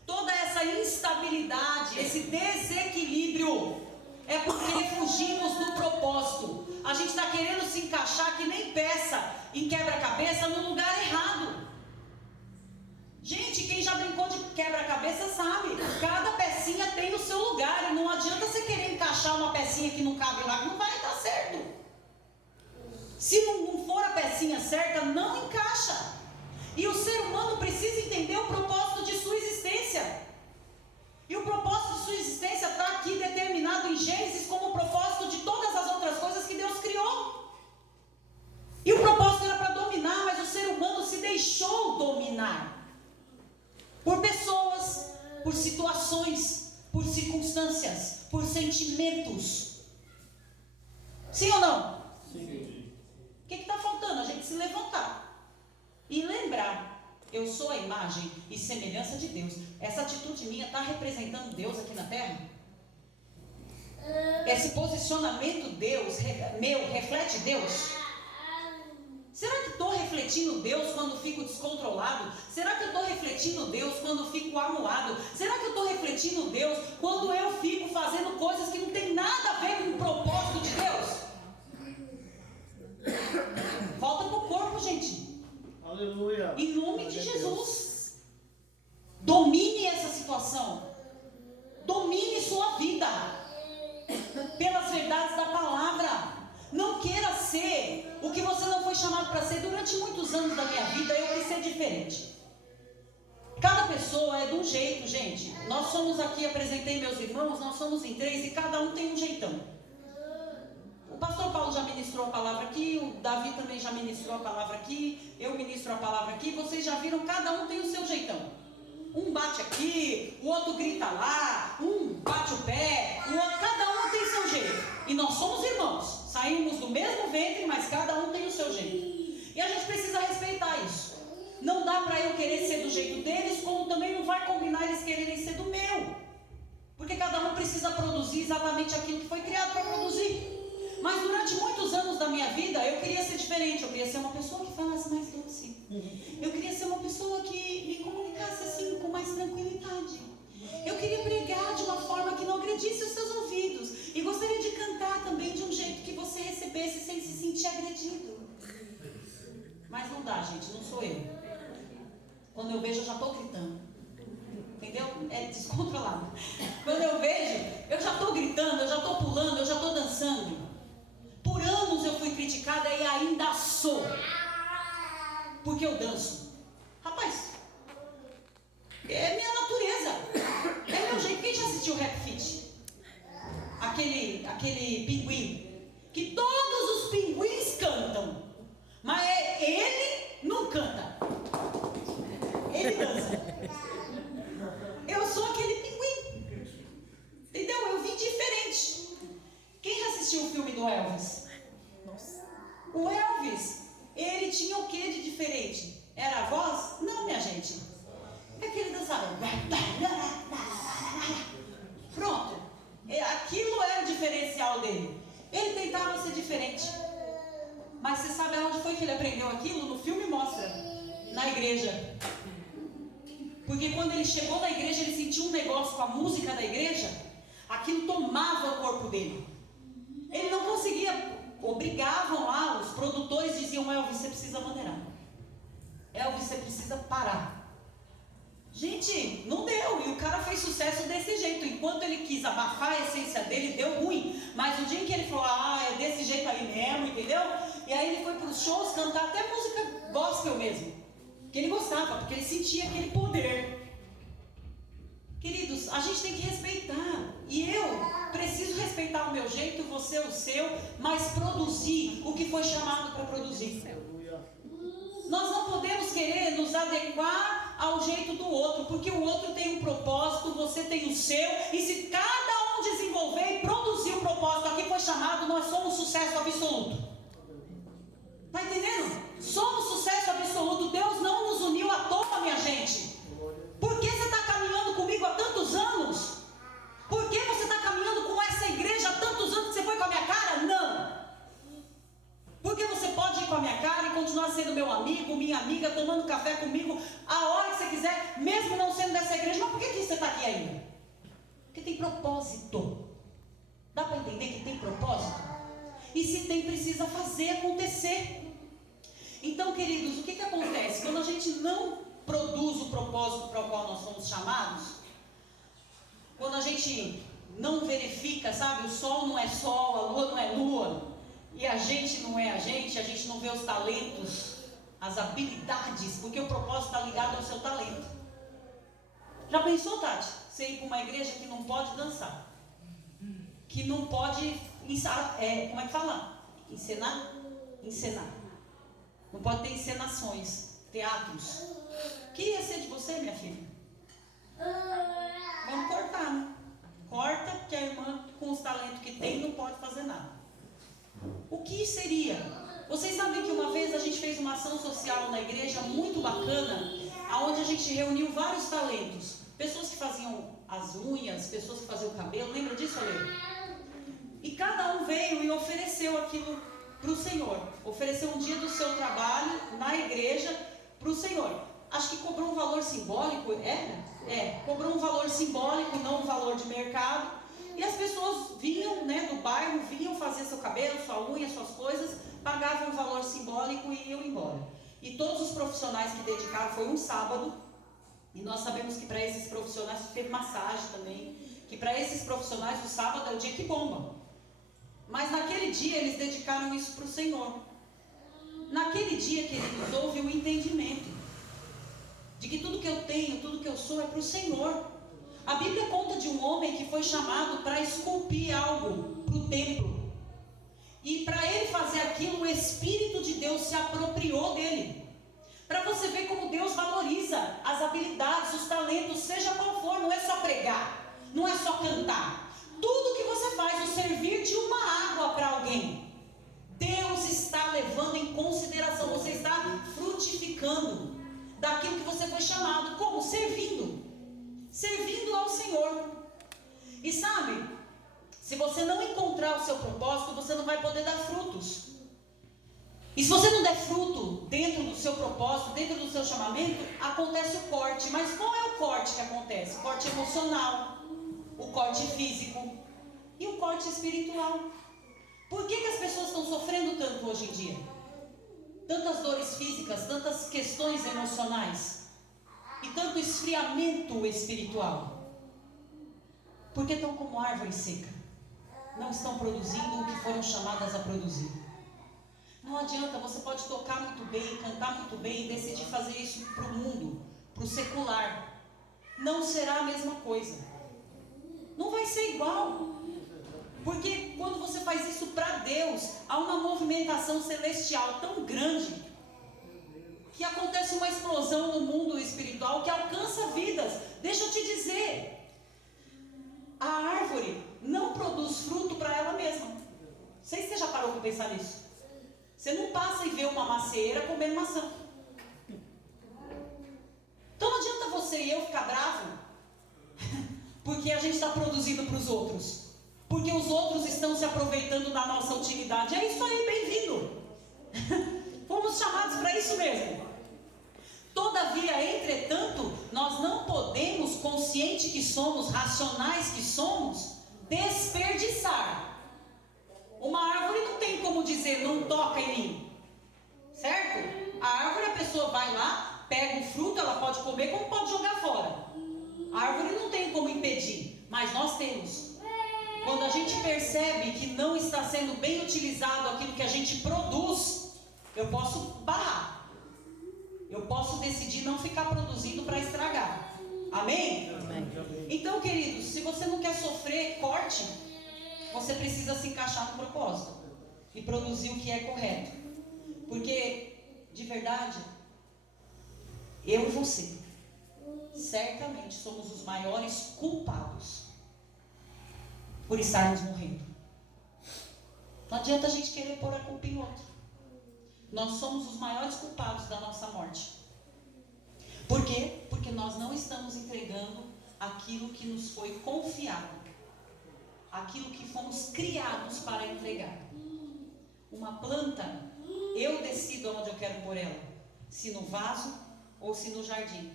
Toda essa instabilidade, esse desequilíbrio, é porque fugimos do propósito. A gente está querendo se encaixar que nem peça em quebra-cabeça no lugar errado. Gente, quem já brincou de quebra-cabeça sabe, cada pecinha tem o seu lugar, e não adianta você querer encaixar uma pecinha que não cabe lá, que não vai dar certo. Se não for a pecinha certa, não encaixa. E o ser humano precisa entender o propósito de sua existência. E o propósito de sua existência está aqui determinado em Gênesis como o propósito de todas as outras coisas que Deus criou. E o propósito era para dominar, mas o ser humano se deixou dominar. Por pessoas, por situações, por circunstâncias, por sentimentos. Sim ou não? Sim. O que está faltando? A gente se levantar e lembrar: eu sou a imagem e semelhança de Deus. Essa atitude minha está representando Deus aqui na terra? Esse posicionamento meu reflete Deus? Será que estou refletindo Deus quando fico descontrolado? Será que eu estou refletindo Deus quando fico amuado? Será que eu estou refletindo Deus quando eu fico fazendo coisas que não tem nada a ver com o propósito de Deus? Volta para o corpo, gente. Aleluia. Em nome de Jesus. Domine essa situação. Domine sua vida. não queira ser o que você não foi chamado para ser. Durante muitos anos da minha vida, eu quis ser diferente. Cada pessoa é de um jeito, gente. Nós somos aqui, apresentei meus irmãos, nós somos em 3 e cada um tem um jeitão. O pastor Paulo já ministrou a palavra aqui, o Davi também já ministrou a palavra aqui, eu ministro a palavra aqui, vocês já viram, cada um tem o seu jeitão. Um bate aqui, o outro grita lá, um bate o pé, o outro, cada um tem seu jeito. E nós somos irmãos, saímos do mesmo ventre, mas cada um tem o seu jeito. E a gente precisa respeitar isso. Não dá para eu querer ser do jeito deles, como também não vai combinar eles quererem ser do meu. Porque cada um precisa produzir exatamente aquilo que foi criado para produzir. Mas durante muitos anos da minha vida, eu queria ser diferente. Eu queria ser uma pessoa que falasse mais doce. Eu queria ser uma pessoa que me comunicasse assim, com mais tranquilidade. Eu queria pregar de uma forma que não agredisse os seus ouvidos. E gostaria de cantar também de um jeito que você recebesse sem se sentir agredido. Mas não dá, gente, não sou eu. Quando eu vejo, eu já estou gritando. Entendeu? É descontrolado. Quando eu vejo, eu já estou gritando, eu já estou pulando, eu já estou dançando. Por anos eu fui criticada e ainda sou. Porque eu danço. Rapaz, é minha natureza. É meu jeito. Quem já assistiu o Rap Fit? Aquele pinguim. Que todos os pinguins cantam. Mas ele não canta. Ele dança. Eu sou aquele pinguim. Entendeu? Eu vim diferente. Quem já assistiu o filme do Elvis? Nossa. O Elvis, ele tinha o que de diferente? Era a voz? Não, minha gente. É que ele dançava. Pronto. Aquilo era o diferencial dele. Ele tentava ser diferente. Mas você sabe onde foi que ele aprendeu aquilo? No filme mostra. Na igreja. Porque quando ele chegou na igreja, ele sentiu um negócio com a música da igreja. Aquilo tomava o corpo dele. Ele não conseguia. Obrigavam lá, os produtores diziam: Elvis, você precisa maneirar. Elvis, você precisa parar. Gente, não deu. E o cara fez sucesso desse jeito. Enquanto ele quis abafar a essência dele, deu ruim. Mas o dia em que ele falou: é desse jeito aí mesmo, entendeu? E aí ele foi para os shows cantar até música gospel mesmo. Que ele gostava, porque ele sentia aquele poder. Queridos, a gente tem que respeitar. E eu preciso respeitar o meu jeito, você o seu, mas produzir o que foi chamado para produzir. Nós não podemos querer nos adequar ao jeito do outro, porque o outro tem um propósito, você tem o seu, e se cada um desenvolver e produzir o propósito a que foi chamado, nós somos sucesso absoluto. Está entendendo? Somos sucesso absoluto. Deus não nos uniu à toa, minha gente. Por que você está caminhando comigo há tantos anos? Por que você está caminhando com essa igreja há tantos anos que você foi com a minha cara? Não. Porque você pode ir com a minha cara e continuar sendo meu amigo, minha amiga, tomando café comigo a hora que você quiser, mesmo não sendo dessa igreja. Mas por que você está aqui ainda? Porque tem propósito. Dá para entender que tem propósito? E se tem, precisa fazer acontecer. Então, queridos, o que acontece? Quando a gente não produz o propósito para o qual nós fomos chamados, quando a gente não verifica, sabe, o sol não é sol, a lua não é lua, e a gente não é a gente não vê os talentos, as habilidades, porque o propósito está ligado ao seu talento. Já pensou, Tati? Você ir para uma igreja que não pode dançar, que não pode como é que fala? Encenar. Não pode ter encenações, teatros. O que ia ser de você, minha filha? Vamos cortar, né? Corta, que a irmã, com os talentos que tem, não pode fazer nada. O que seria? Vocês sabem que uma vez a gente fez uma ação social na igreja muito bacana, onde a gente reuniu vários talentos. Pessoas que faziam as unhas, pessoas que faziam o cabelo. Lembra disso, Ale? E cada um veio e ofereceu aquilo para o Senhor. Ofereceu um dia do seu trabalho na igreja para o Senhor. Acho que cobrou um valor simbólico, cobrou um valor simbólico, não um valor de mercado. E as pessoas vinham, do bairro, vinham fazer seu cabelo, sua unha, suas coisas, pagavam um valor simbólico e iam embora. E todos os profissionais que dedicaram, foi um sábado, e nós sabemos que para esses profissionais, teve massagem também, que para esses profissionais o sábado é o dia que bomba. Mas naquele dia eles dedicaram isso para o Senhor. Naquele dia, queridos, houve um entendimento de que tudo que eu tenho, tudo que eu sou é para o Senhor. A Bíblia conta de um homem que foi chamado para esculpir algo para o templo. E para ele fazer aquilo, o Espírito de Deus se apropriou dele. Para você ver como Deus valoriza as habilidades, os talentos, seja qual for. Não é só pregar, não é só cantar. Tudo que você faz, o servir de uma água para alguém, Deus está levando em consideração. Você está frutificando daquilo que você foi chamado. Como? Servindo ao Senhor. E sabe, se você não encontrar o seu propósito, você não vai poder dar frutos. E se você não der fruto dentro do seu propósito, dentro do seu chamamento, acontece o corte. Mas qual é o corte que acontece? O corte emocional, o corte físico e o corte espiritual. Por que as pessoas estão sofrendo tanto hoje em dia? Tantas dores físicas, tantas questões emocionais e tanto esfriamento espiritual. Porque estão como árvore seca. Não estão produzindo o que foram chamadas a produzir. Não adianta, você pode tocar muito bem, cantar muito bem e decidir fazer isso para o mundo, para o secular. Não será a mesma coisa. Não vai ser igual. Porque quando você faz isso para Deus, há uma movimentação celestial tão grande que acontece uma explosão no mundo espiritual que alcança vidas. Deixa eu te dizer, a árvore não produz fruto para ela mesma. Não sei se você já parou para pensar nisso. Você não passa e vê uma macieira comendo maçã. Então não adianta você e eu ficar bravo porque a gente está produzindo para os outros, porque os outros estão se aproveitando da nossa utilidade. É isso aí, bem-vindo. Fomos chamados para isso mesmo. Todavia, entretanto, nós não podemos, consciente que somos, racionais que somos, desperdiçar. Uma árvore não tem como dizer, não toca em mim. Certo? A árvore, a pessoa vai lá, pega o fruto, ela pode comer, como pode jogar fora. A árvore não tem como impedir, mas nós temos. Quando a gente percebe que não está sendo bem utilizado aquilo que a gente produz, eu posso barrar. Eu posso decidir não ficar produzindo para estragar. Amém? Amém? Então, queridos, se você não quer sofrer corte, você precisa se encaixar no propósito e produzir o que é correto. Porque, de verdade, eu e você, certamente somos os maiores culpados por estarmos morrendo. Não adianta a gente querer pôr a culpa em outro. Nós somos os maiores culpados da nossa morte. Por quê? Porque nós não estamos entregando aquilo que nos foi confiado, aquilo que fomos criados para entregar. Uma planta, eu decido onde eu quero pôr ela, se no vaso ou se no jardim.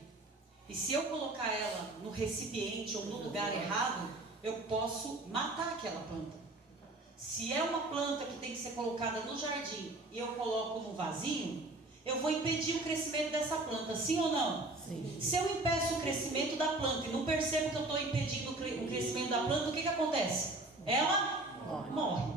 E se eu colocar ela no recipiente ou no lugar errado, eu posso matar aquela planta. Se é uma planta que tem que ser colocada no jardim e eu coloco no vasinho, eu vou impedir o crescimento dessa planta, sim ou não? Sim. Se eu impeço o crescimento da planta e não percebo que eu estou impedindo o crescimento da planta, o que acontece? Ela morre.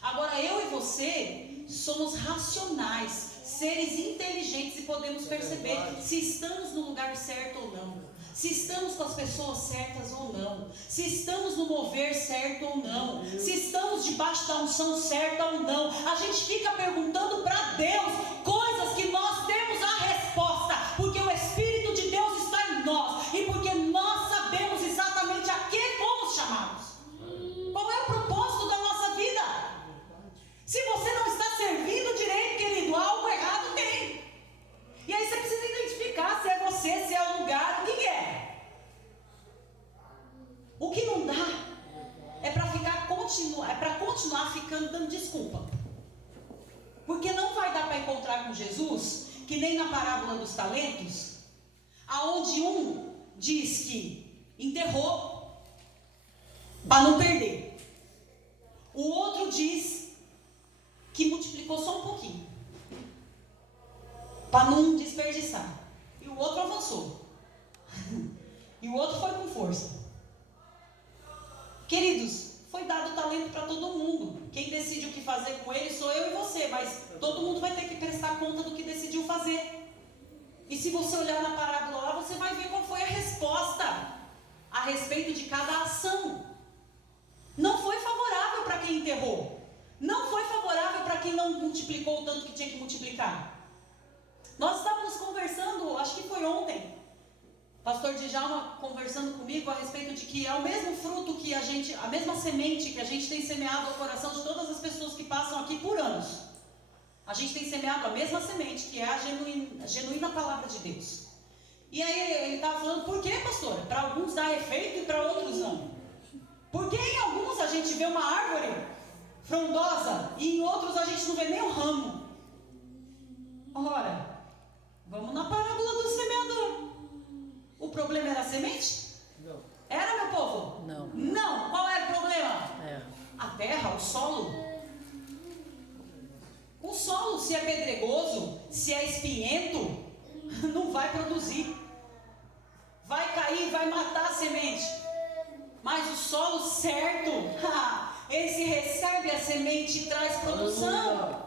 Agora eu e você somos racionais, seres inteligentes e podemos perceber se estamos no lugar certo ou não. Se estamos com as pessoas certas ou não, se estamos no mover certo ou não, se estamos debaixo da unção certa ou não. A gente fica perguntando para Deus coisas que nós temos a resposta, porque o Espírito de Deus está em nós e porque nós sabemos exatamente a que fomos chamados. Qual é o propósito da nossa vida? Se você não está servindo direito, querido, algo errado tem. E aí você precisa identificar se é você, se é o lugar, o que é. O que não dá é para continuar ficando dando desculpa. Porque não vai dar para encontrar com Jesus, que nem na parábola dos talentos, aonde um diz que enterrou para não perder. O outro diz que multiplicou só um pouquinho, para não desperdiçar. E o outro avançou. E o outro foi com força. Queridos, foi dado talento para todo mundo. Quem fazer com ele sou eu e você, mas todo mundo vai ter que prestar conta do que decidiu fazer. E se você olhar na parábola lá, você vai ver qual foi a resposta a respeito de cada ação. Não foi favorável para quem enterrou. Não foi favorável para quem não multiplicou o tanto que tinha que multiplicar. Nós estávamos conversando, acho que foi ontem, pastor Djalma conversando comigo a respeito de que é o mesmo fruto que a mesma semente que a gente tem semeado ao coração de todas as pessoas que passam aqui por anos. A gente tem semeado a mesma semente, que é a genuína palavra de Deus. E aí ele estava falando, por que, pastora? Para alguns dá efeito e para outros não. Porque em alguns a gente vê uma árvore frondosa e em outros a gente não vê nem o ramo. Ora, vamos na parábola do semeador. O problema era a semente? Não. Era, meu povo? Não. Não. Qual era o problema? A terra, o solo. O solo, se é pedregoso, se é espinhento, não vai produzir. Vai cair, vai matar a semente. Mas o solo certo, esse recebe a semente e traz produção.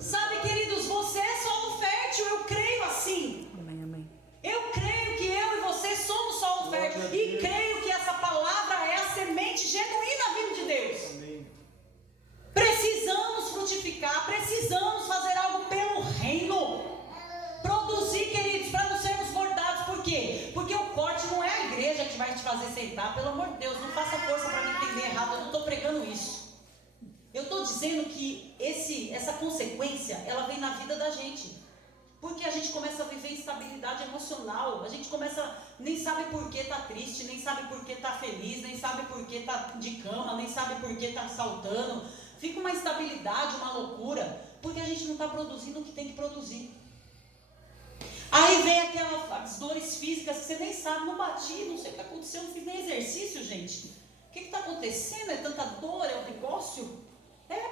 Sabe, queridos, você é solo fértil, eu creio assim. Amém, amém. Eu creio que eu e você somos solo fértil. E creio que essa palavra é a semente genuína vindo de Deus. Amém. Precisamos frutificar, precisamos fazer algo pelo reino. Produzir, queridos, para não sermos cortados. Por quê? Porque o corte não é a igreja que vai te fazer sentar. Pelo amor de Deus, não faça força para me entender errado. Eu não estou pregando isso. Eu estou dizendo que essa consequência, ela vem na vida da gente. Porque a gente começa a viver instabilidade emocional. A gente nem sabe por que está triste, nem sabe por que está feliz, nem sabe por que está de cama, nem sabe por que está saltando. Fica uma instabilidade, uma loucura, porque a gente não está produzindo o que tem que produzir. Aí vem aquelas dores físicas que você nem sabe, não bati, não sei o que aconteceu, não fiz nem exercício, gente. O que está acontecendo? É tanta dor, é um negócio?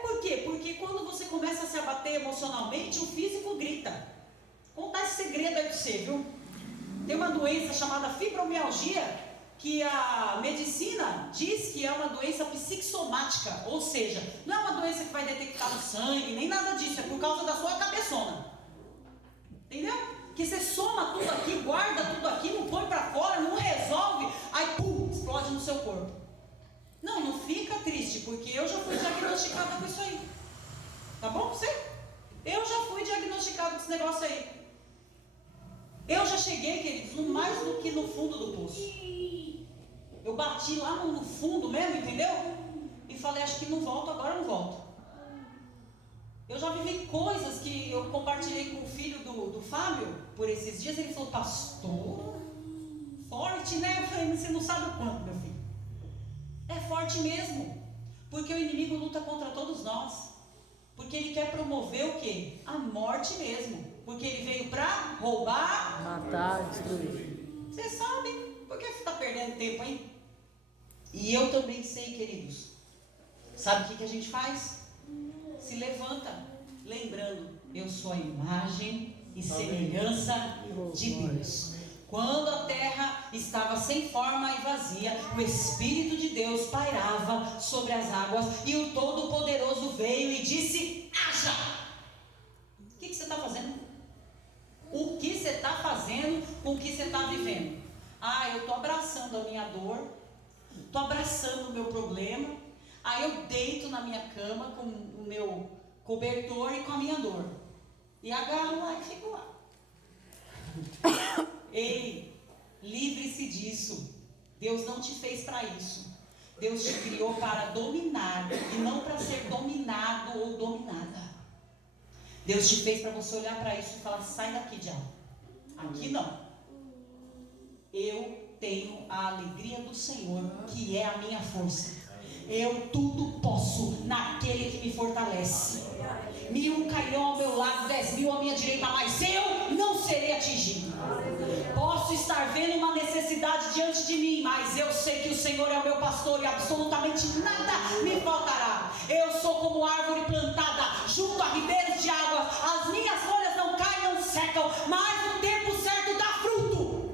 Por quê? Porque quando você começa a se abater emocionalmente, o físico grita. Vou contar esse segredo aí para você, viu? Tem uma doença chamada fibromialgia, que a medicina diz que é uma doença psicossomática, ou seja, não é uma doença que vai detectar no sangue, nem nada disso, é por causa da sua cabeçona. Entendeu? Que você soma tudo aqui, guarda tudo aqui, não põe para fora, não resolve, aí pum, explode no seu corpo. Não fica triste, porque eu já fui diagnosticada com isso aí. Tá bom você? Eu já fui diagnosticada com esse negócio aí. Eu já cheguei, queridos, mais do que no fundo do poço. Eu bati lá no fundo mesmo, entendeu? E falei, acho que não volto, agora não volto. Eu já vivi coisas que eu compartilhei com o filho do Fábio por esses dias. Ele falou, pastor, forte, né? Eu falei, você não sabe o quanto, meu filho. É forte mesmo, porque o inimigo luta contra todos nós, porque ele quer promover o quê? A morte mesmo, porque ele veio para roubar, matar, destruir. Você sabe, por que você está perdendo tempo aí? E eu também sei, queridos, sabe o que a gente faz? Se levanta, lembrando, eu sou a imagem e semelhança de Deus. Quando a terra estava sem forma e vazia, o Espírito de Deus pairava sobre as águas e o Todo-Poderoso veio e disse, haja! O que você está fazendo? O que você está fazendo com o que você está vivendo? Eu estou abraçando a minha dor, estou abraçando o meu problema, aí eu deito na minha cama com o meu cobertor e com a minha dor, e agarro lá e fico lá. Ei, livre-se disso. Deus não te fez para isso. Deus te criou para dominar e não para ser dominado ou dominada. Deus te fez para você olhar para isso e falar, sai daqui, diabo. Aqui não. Eu tenho a alegria do Senhor, que é a minha força. Eu tudo posso naquele que me fortalece. 1000 cairão ao meu lado, 10.000 à minha direita, mas eu não serei atingido. Posso estar vendo uma necessidade diante de mim, mas eu sei que o Senhor é o meu pastor e absolutamente nada me faltará. Eu sou como árvore plantada junto a ribeiros de água. As minhas folhas não caem, não secam, mas no tempo certo dá fruto.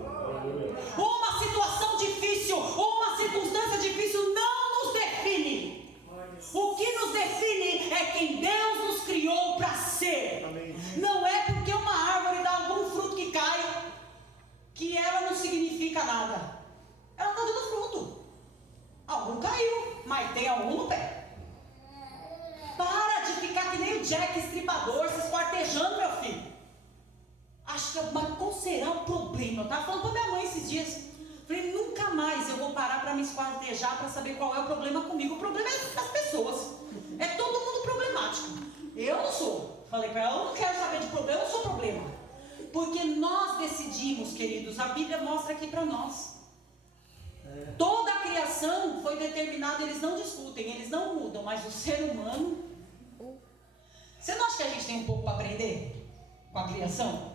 Uma situação difícil, uma circunstância difícil não nos define. O que nos define é quem Deus nos criou para ser. Amém. Não é porque uma árvore dá algum fruto que cai, que ela não significa nada. Ela está dando fruto. Algum caiu, mas tem algum no pé. Para de ficar que nem o Jack Estripador, se esquartejando, meu filho. Acho que, mas qual será o problema? Eu estava falando para minha mãe esses dias. Falei, nunca mais eu vou parar para me esquartejar para saber qual é o problema comigo. O problema é das pessoas. É todo mundo problemático. Eu não sou. Falei para ela, eu não quero saber de problema, eu sou problema. Porque nós decidimos, queridos, a Bíblia mostra aqui para nós. Toda a criação foi determinada, eles não discutem, eles não mudam, mas o ser humano... Você não acha que a gente tem um pouco para aprender com a criação?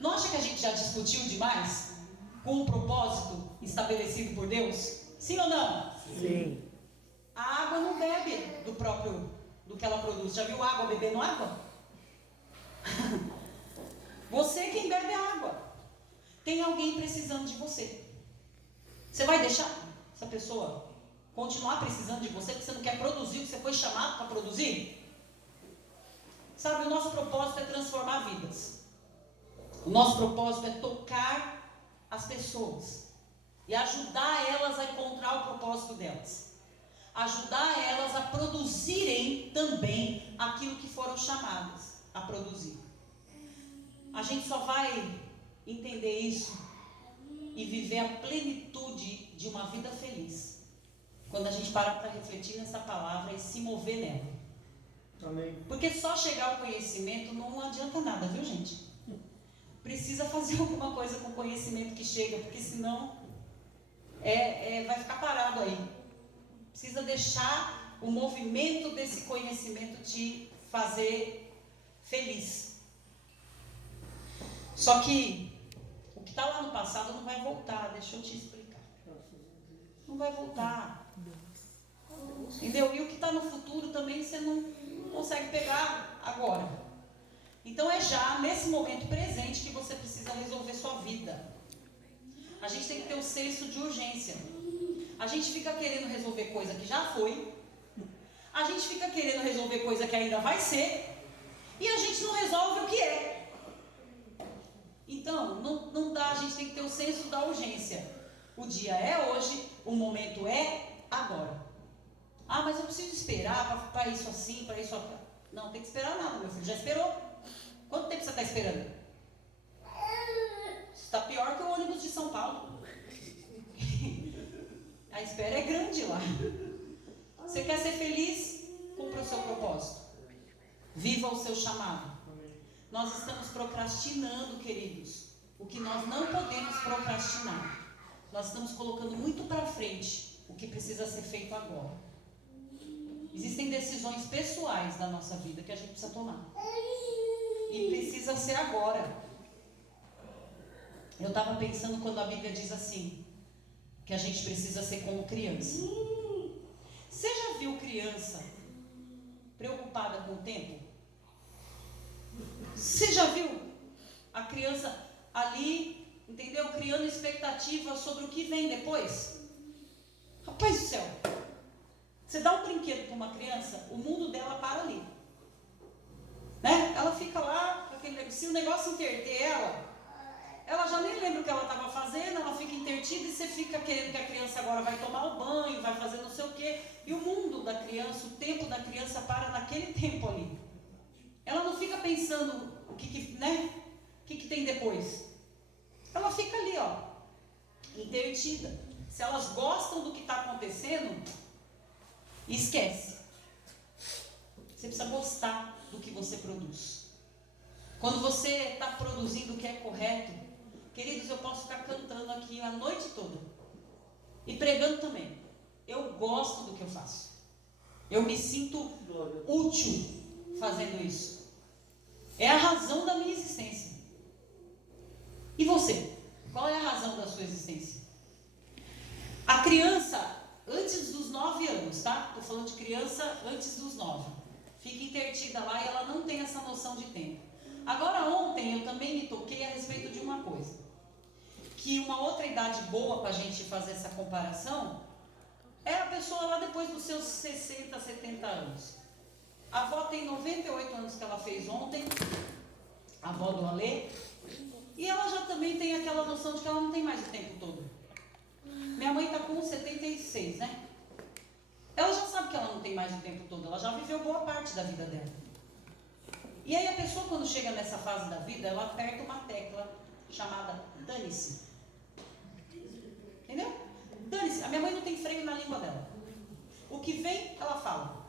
Não acha que a gente já discutiu demais com o propósito estabelecido por Deus? Sim ou não? Sim. A água não bebe do que ela produz. Já viu água bebendo água? Você é quem bebe a água. Tem alguém precisando de você. Você vai deixar essa pessoa continuar precisando de você porque você não quer produzir o que você foi chamado para produzir? Sabe, o nosso propósito é transformar vidas. O nosso propósito é tocar as pessoas e ajudar elas a encontrar o propósito delas. Ajudar elas a produzirem também aquilo que foram chamadas a produzir. A gente só vai entender isso e viver a plenitude de uma vida feliz quando a gente parar para refletir nessa palavra e se mover nela. Amém. Porque só chegar ao conhecimento não adianta nada, viu, gente? Precisa fazer alguma coisa com o conhecimento que chega, porque senão vai ficar parado aí. Precisa deixar o movimento desse conhecimento te fazer feliz. Só que o que está lá no passado não vai voltar, deixa eu te explicar. Não vai voltar. Entendeu? E o que está no futuro também você não consegue pegar agora. Então é já nesse momento presente que você precisa resolver sua vida. A gente tem que ter o senso de urgência. A gente fica querendo resolver coisa que já foi. A gente fica querendo resolver coisa que ainda vai ser. E a gente não resolve o que é. Então, não dá, a gente tem que ter o senso da urgência. O dia é hoje, o momento é agora. Ah, mas eu preciso esperar para isso assim, para isso assim. Não, tem que esperar nada, meu filho. Já esperou? Quanto tempo você está esperando? Está pior que o ônibus de São Paulo. A espera é grande lá. Você quer ser feliz? Cumpra o seu propósito. Viva o seu chamado. Nós estamos procrastinando, queridos, o que nós não podemos procrastinar. Nós estamos colocando muito para frente o que precisa ser feito agora. Existem decisões pessoais da nossa vida que a gente precisa tomar. E precisa ser agora. Eu estava pensando quando a Bíblia diz assim, que a gente precisa ser como criança. Você já viu criança preocupada com o tempo? Você já viu a criança ali, entendeu? Criando expectativa sobre o que vem depois? Rapaz do céu! Você dá um brinquedo para uma criança, o mundo dela para ali. Né? Ela fica lá, se o negócio interter ela já nem lembra o que ela estava fazendo, ela fica intertida e você fica querendo que a criança agora vai tomar o banho, vai fazer não sei o quê. E o mundo da criança, o tempo da criança para naquele tempo ali. Ela não fica pensando o que tem depois. Ela fica ali, ó, intertida. Se elas gostam do que está acontecendo, esquece. Você precisa gostar do que você produz. Quando você está produzindo o que é correto, queridos, eu posso ficar cantando aqui a noite toda e pregando também. Eu gosto do que eu faço. Eu me sinto útil fazendo isso. É a razão da minha existência. E você? Qual é a razão da sua existência? A criança, antes dos 9 anos, tá? Estou falando de criança antes dos 9. Fica intertida lá e ela não tem essa noção de tempo. Agora, ontem eu também me toquei a respeito de uma coisa. Que uma outra idade boa para a gente fazer essa comparação é a pessoa lá depois dos seus 60, 70 anos. A avó tem 98 anos que ela fez ontem, a avó do Alê, e ela já também tem aquela noção de que ela não tem mais o tempo todo. Minha mãe está com 76, né? Ela já sabe que ela não tem mais o tempo todo, ela já viveu boa parte da vida dela. E aí a pessoa, quando chega nessa fase da vida, ela aperta uma tecla chamada dane-se. Entendeu? Dane-se. A minha mãe não tem freio na língua dela. O que vem, ela fala.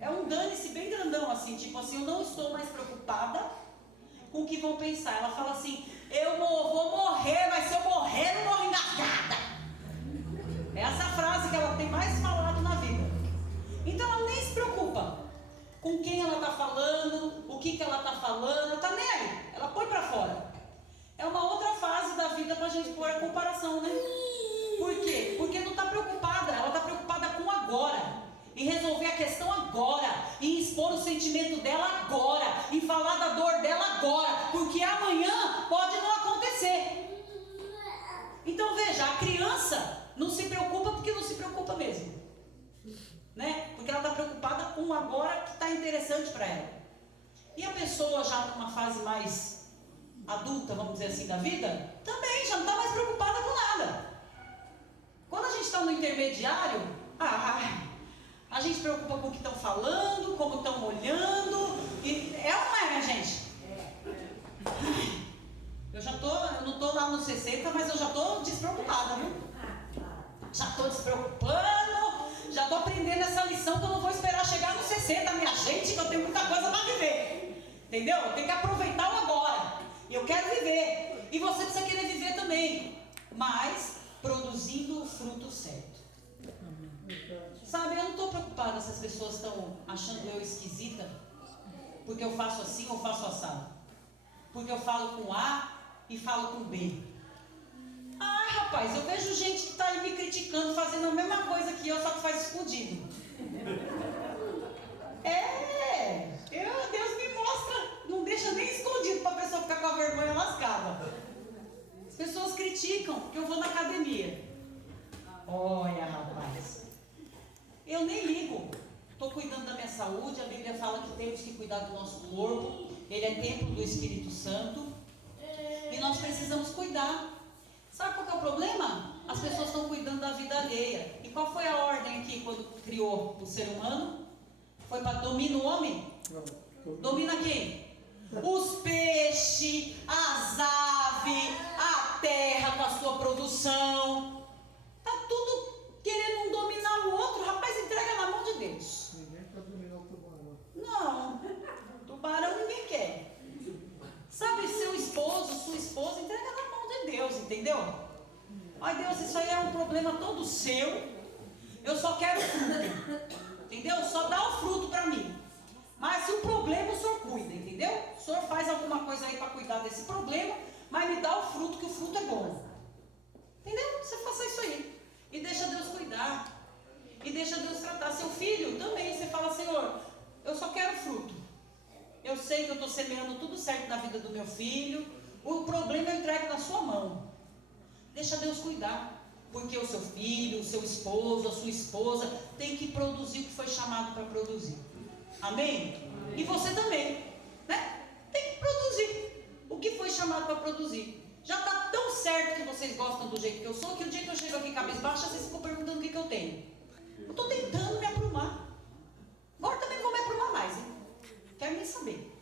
É um dane-se bem grandão, assim, tipo assim, eu não estou mais preocupada com o que vão pensar. Ela fala assim, vou morrer, mas se eu morrer, não morro engasgada. Essa é a frase que ela tem mais falado na vida. Então ela nem se preocupa com quem ela está falando, o que ela está falando, ela está nem aí, ela põe para fora. É uma outra fase da vida para a gente pôr a comparação, né? Por quê? Porque não está preocupada, ela está preocupada com agora. Em resolver a questão agora, em expor o sentimento dela agora, em falar da dor dela agora, porque amanhã pode não acontecer. Então veja, a criança não se preocupa porque não se preocupa mesmo, né? Porque ela está preocupada com o agora que está interessante para ela. E a pessoa já numa fase mais adulta, vamos dizer assim, da vida, também já não está mais preocupada com nada. Quando a gente está no intermediário, a gente se preocupa com o que estão falando, como estão olhando. E é ou não é, minha gente? Eu não estou lá nos 60, mas eu já estou despreocupada, viu? Já estou despreocupando, já estou aprendendo essa lição que eu não vou esperar chegar nos 60, minha gente, que eu tenho muita coisa para viver. Entendeu? Eu tenho que aproveitar o agora. E eu quero viver. E você precisa querer viver também. Mas produzindo o fruto certo. Sabe, eu não estou preocupada se as pessoas estão achando eu esquisita, porque eu faço assim ou faço assado. Porque eu falo com A e falo com B. Rapaz, eu vejo gente que está aí me criticando, fazendo a mesma coisa que eu, só que faz escondido. Deus me mostra, não deixa nem escondido para a pessoa ficar com a vergonha lascada. As pessoas criticam porque eu vou na academia. Olha, rapaz, eu nem ligo. Estou cuidando da minha saúde. A Bíblia fala que temos que cuidar do nosso corpo. Ele é templo do Espírito Santo. E nós precisamos cuidar. Sabe qual que é o problema? As pessoas estão cuidando da vida alheia. E qual foi a ordem aqui quando criou o ser humano? Foi para dominar o homem? Domina quem? Os peixes, as aves, a terra com a sua produção. Está tudo querendo um dominar o outro. Rapaz, entrega na mão de Deus. Ninguém quer dominar o tubarão. Não, tubarão ninguém quer. Sabe, seu esposo, sua esposa, entrega na mão de Deus, entendeu? Ai, Deus, isso aí é um problema todo seu. Eu só quero fruto, entendeu? Só dá o fruto para mim. Mas se o problema, o senhor cuida, entendeu? O senhor faz alguma coisa aí para cuidar desse problema, mas me dá o fruto, que o fruto é bom. Entendeu? Você faça isso aí. E deixa Deus cuidar. E deixa Deus tratar. Seu filho também, você fala, Senhor, eu só quero fruto. Eu sei que eu estou semeando tudo certo na vida do meu filho. O problema eu entrego na sua mão. Deixa Deus cuidar. Porque o seu filho, o seu esposo, a sua esposa tem que produzir o que foi chamado para produzir. Amém? E você também, né? Tem que produzir o que foi chamado para produzir. Já está tão certo que vocês gostam do jeito que eu sou, que o dia que eu chego aqui cabeça baixa, vocês ficam perguntando o que eu tenho. Eu estou tentando me aprumar. Agora também vou me aprumar mais, hein? Quero nem saber.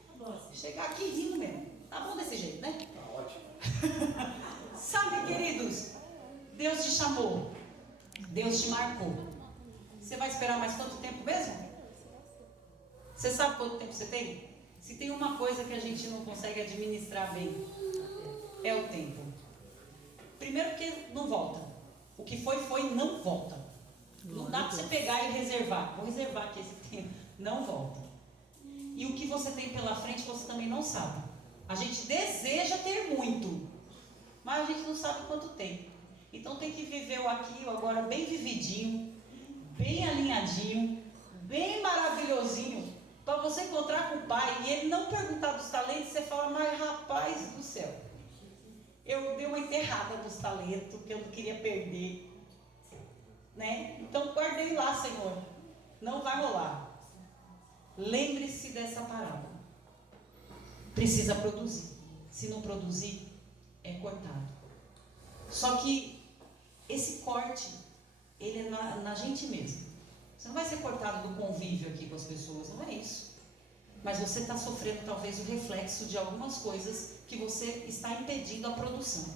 Chegar aqui rindo mesmo. Tá bom desse jeito, né? Tá ótimo. Sabe, queridos, Deus te chamou. Deus te marcou. Você vai esperar mais quanto tempo mesmo? Você sabe quanto tempo você tem? Se tem uma coisa que a gente não consegue administrar bem, é o tempo. Primeiro porque não volta. O que foi, foi, não volta. Não dá para você pegar e reservar. Vou reservar aqui esse tempo. Não volta. E o que você tem pela frente, você também não sabe. A gente deseja ter muito, mas a gente não sabe quanto tem. Então tem que viver o aqui, o agora bem vividinho, bem alinhadinho, bem maravilhosinho, para você encontrar com o Pai e Ele não perguntar dos talentos, você fala, mas rapaz do céu, eu dei uma enterrada dos talentos que eu não queria perder, né? Então guardei lá, Senhor, não vai rolar. lembre-se dessa parábola. Precisa produzir. Se não produzir, é cortado. Só que esse corte, ele é na gente mesmo. Você não vai ser cortado do convívio aqui com as pessoas, não é isso. Mas você está sofrendo talvez o reflexo de algumas coisas que você está impedindo a produção.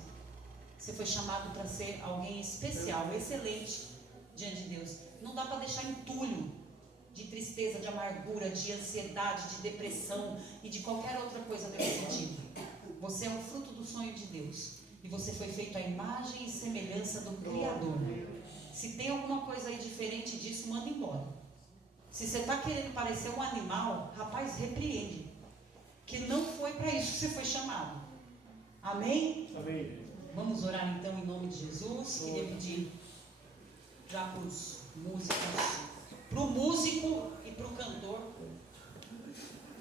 Você foi chamado para ser alguém especial, excelente diante de Deus. Não dá para deixar entulho de tristeza, de amargura, de ansiedade, de depressão e de qualquer outra coisa nesse sentido. Você é um fruto do sonho de Deus. E você foi feito à imagem e semelhança do Criador. Se tem alguma coisa aí diferente disso, manda embora. Se você está querendo parecer um animal, rapaz, repreende. Que não foi para isso que você foi chamado. Amém? Amém. Vamos orar então em nome de Jesus. Queria pedir já para os músicos, para o músico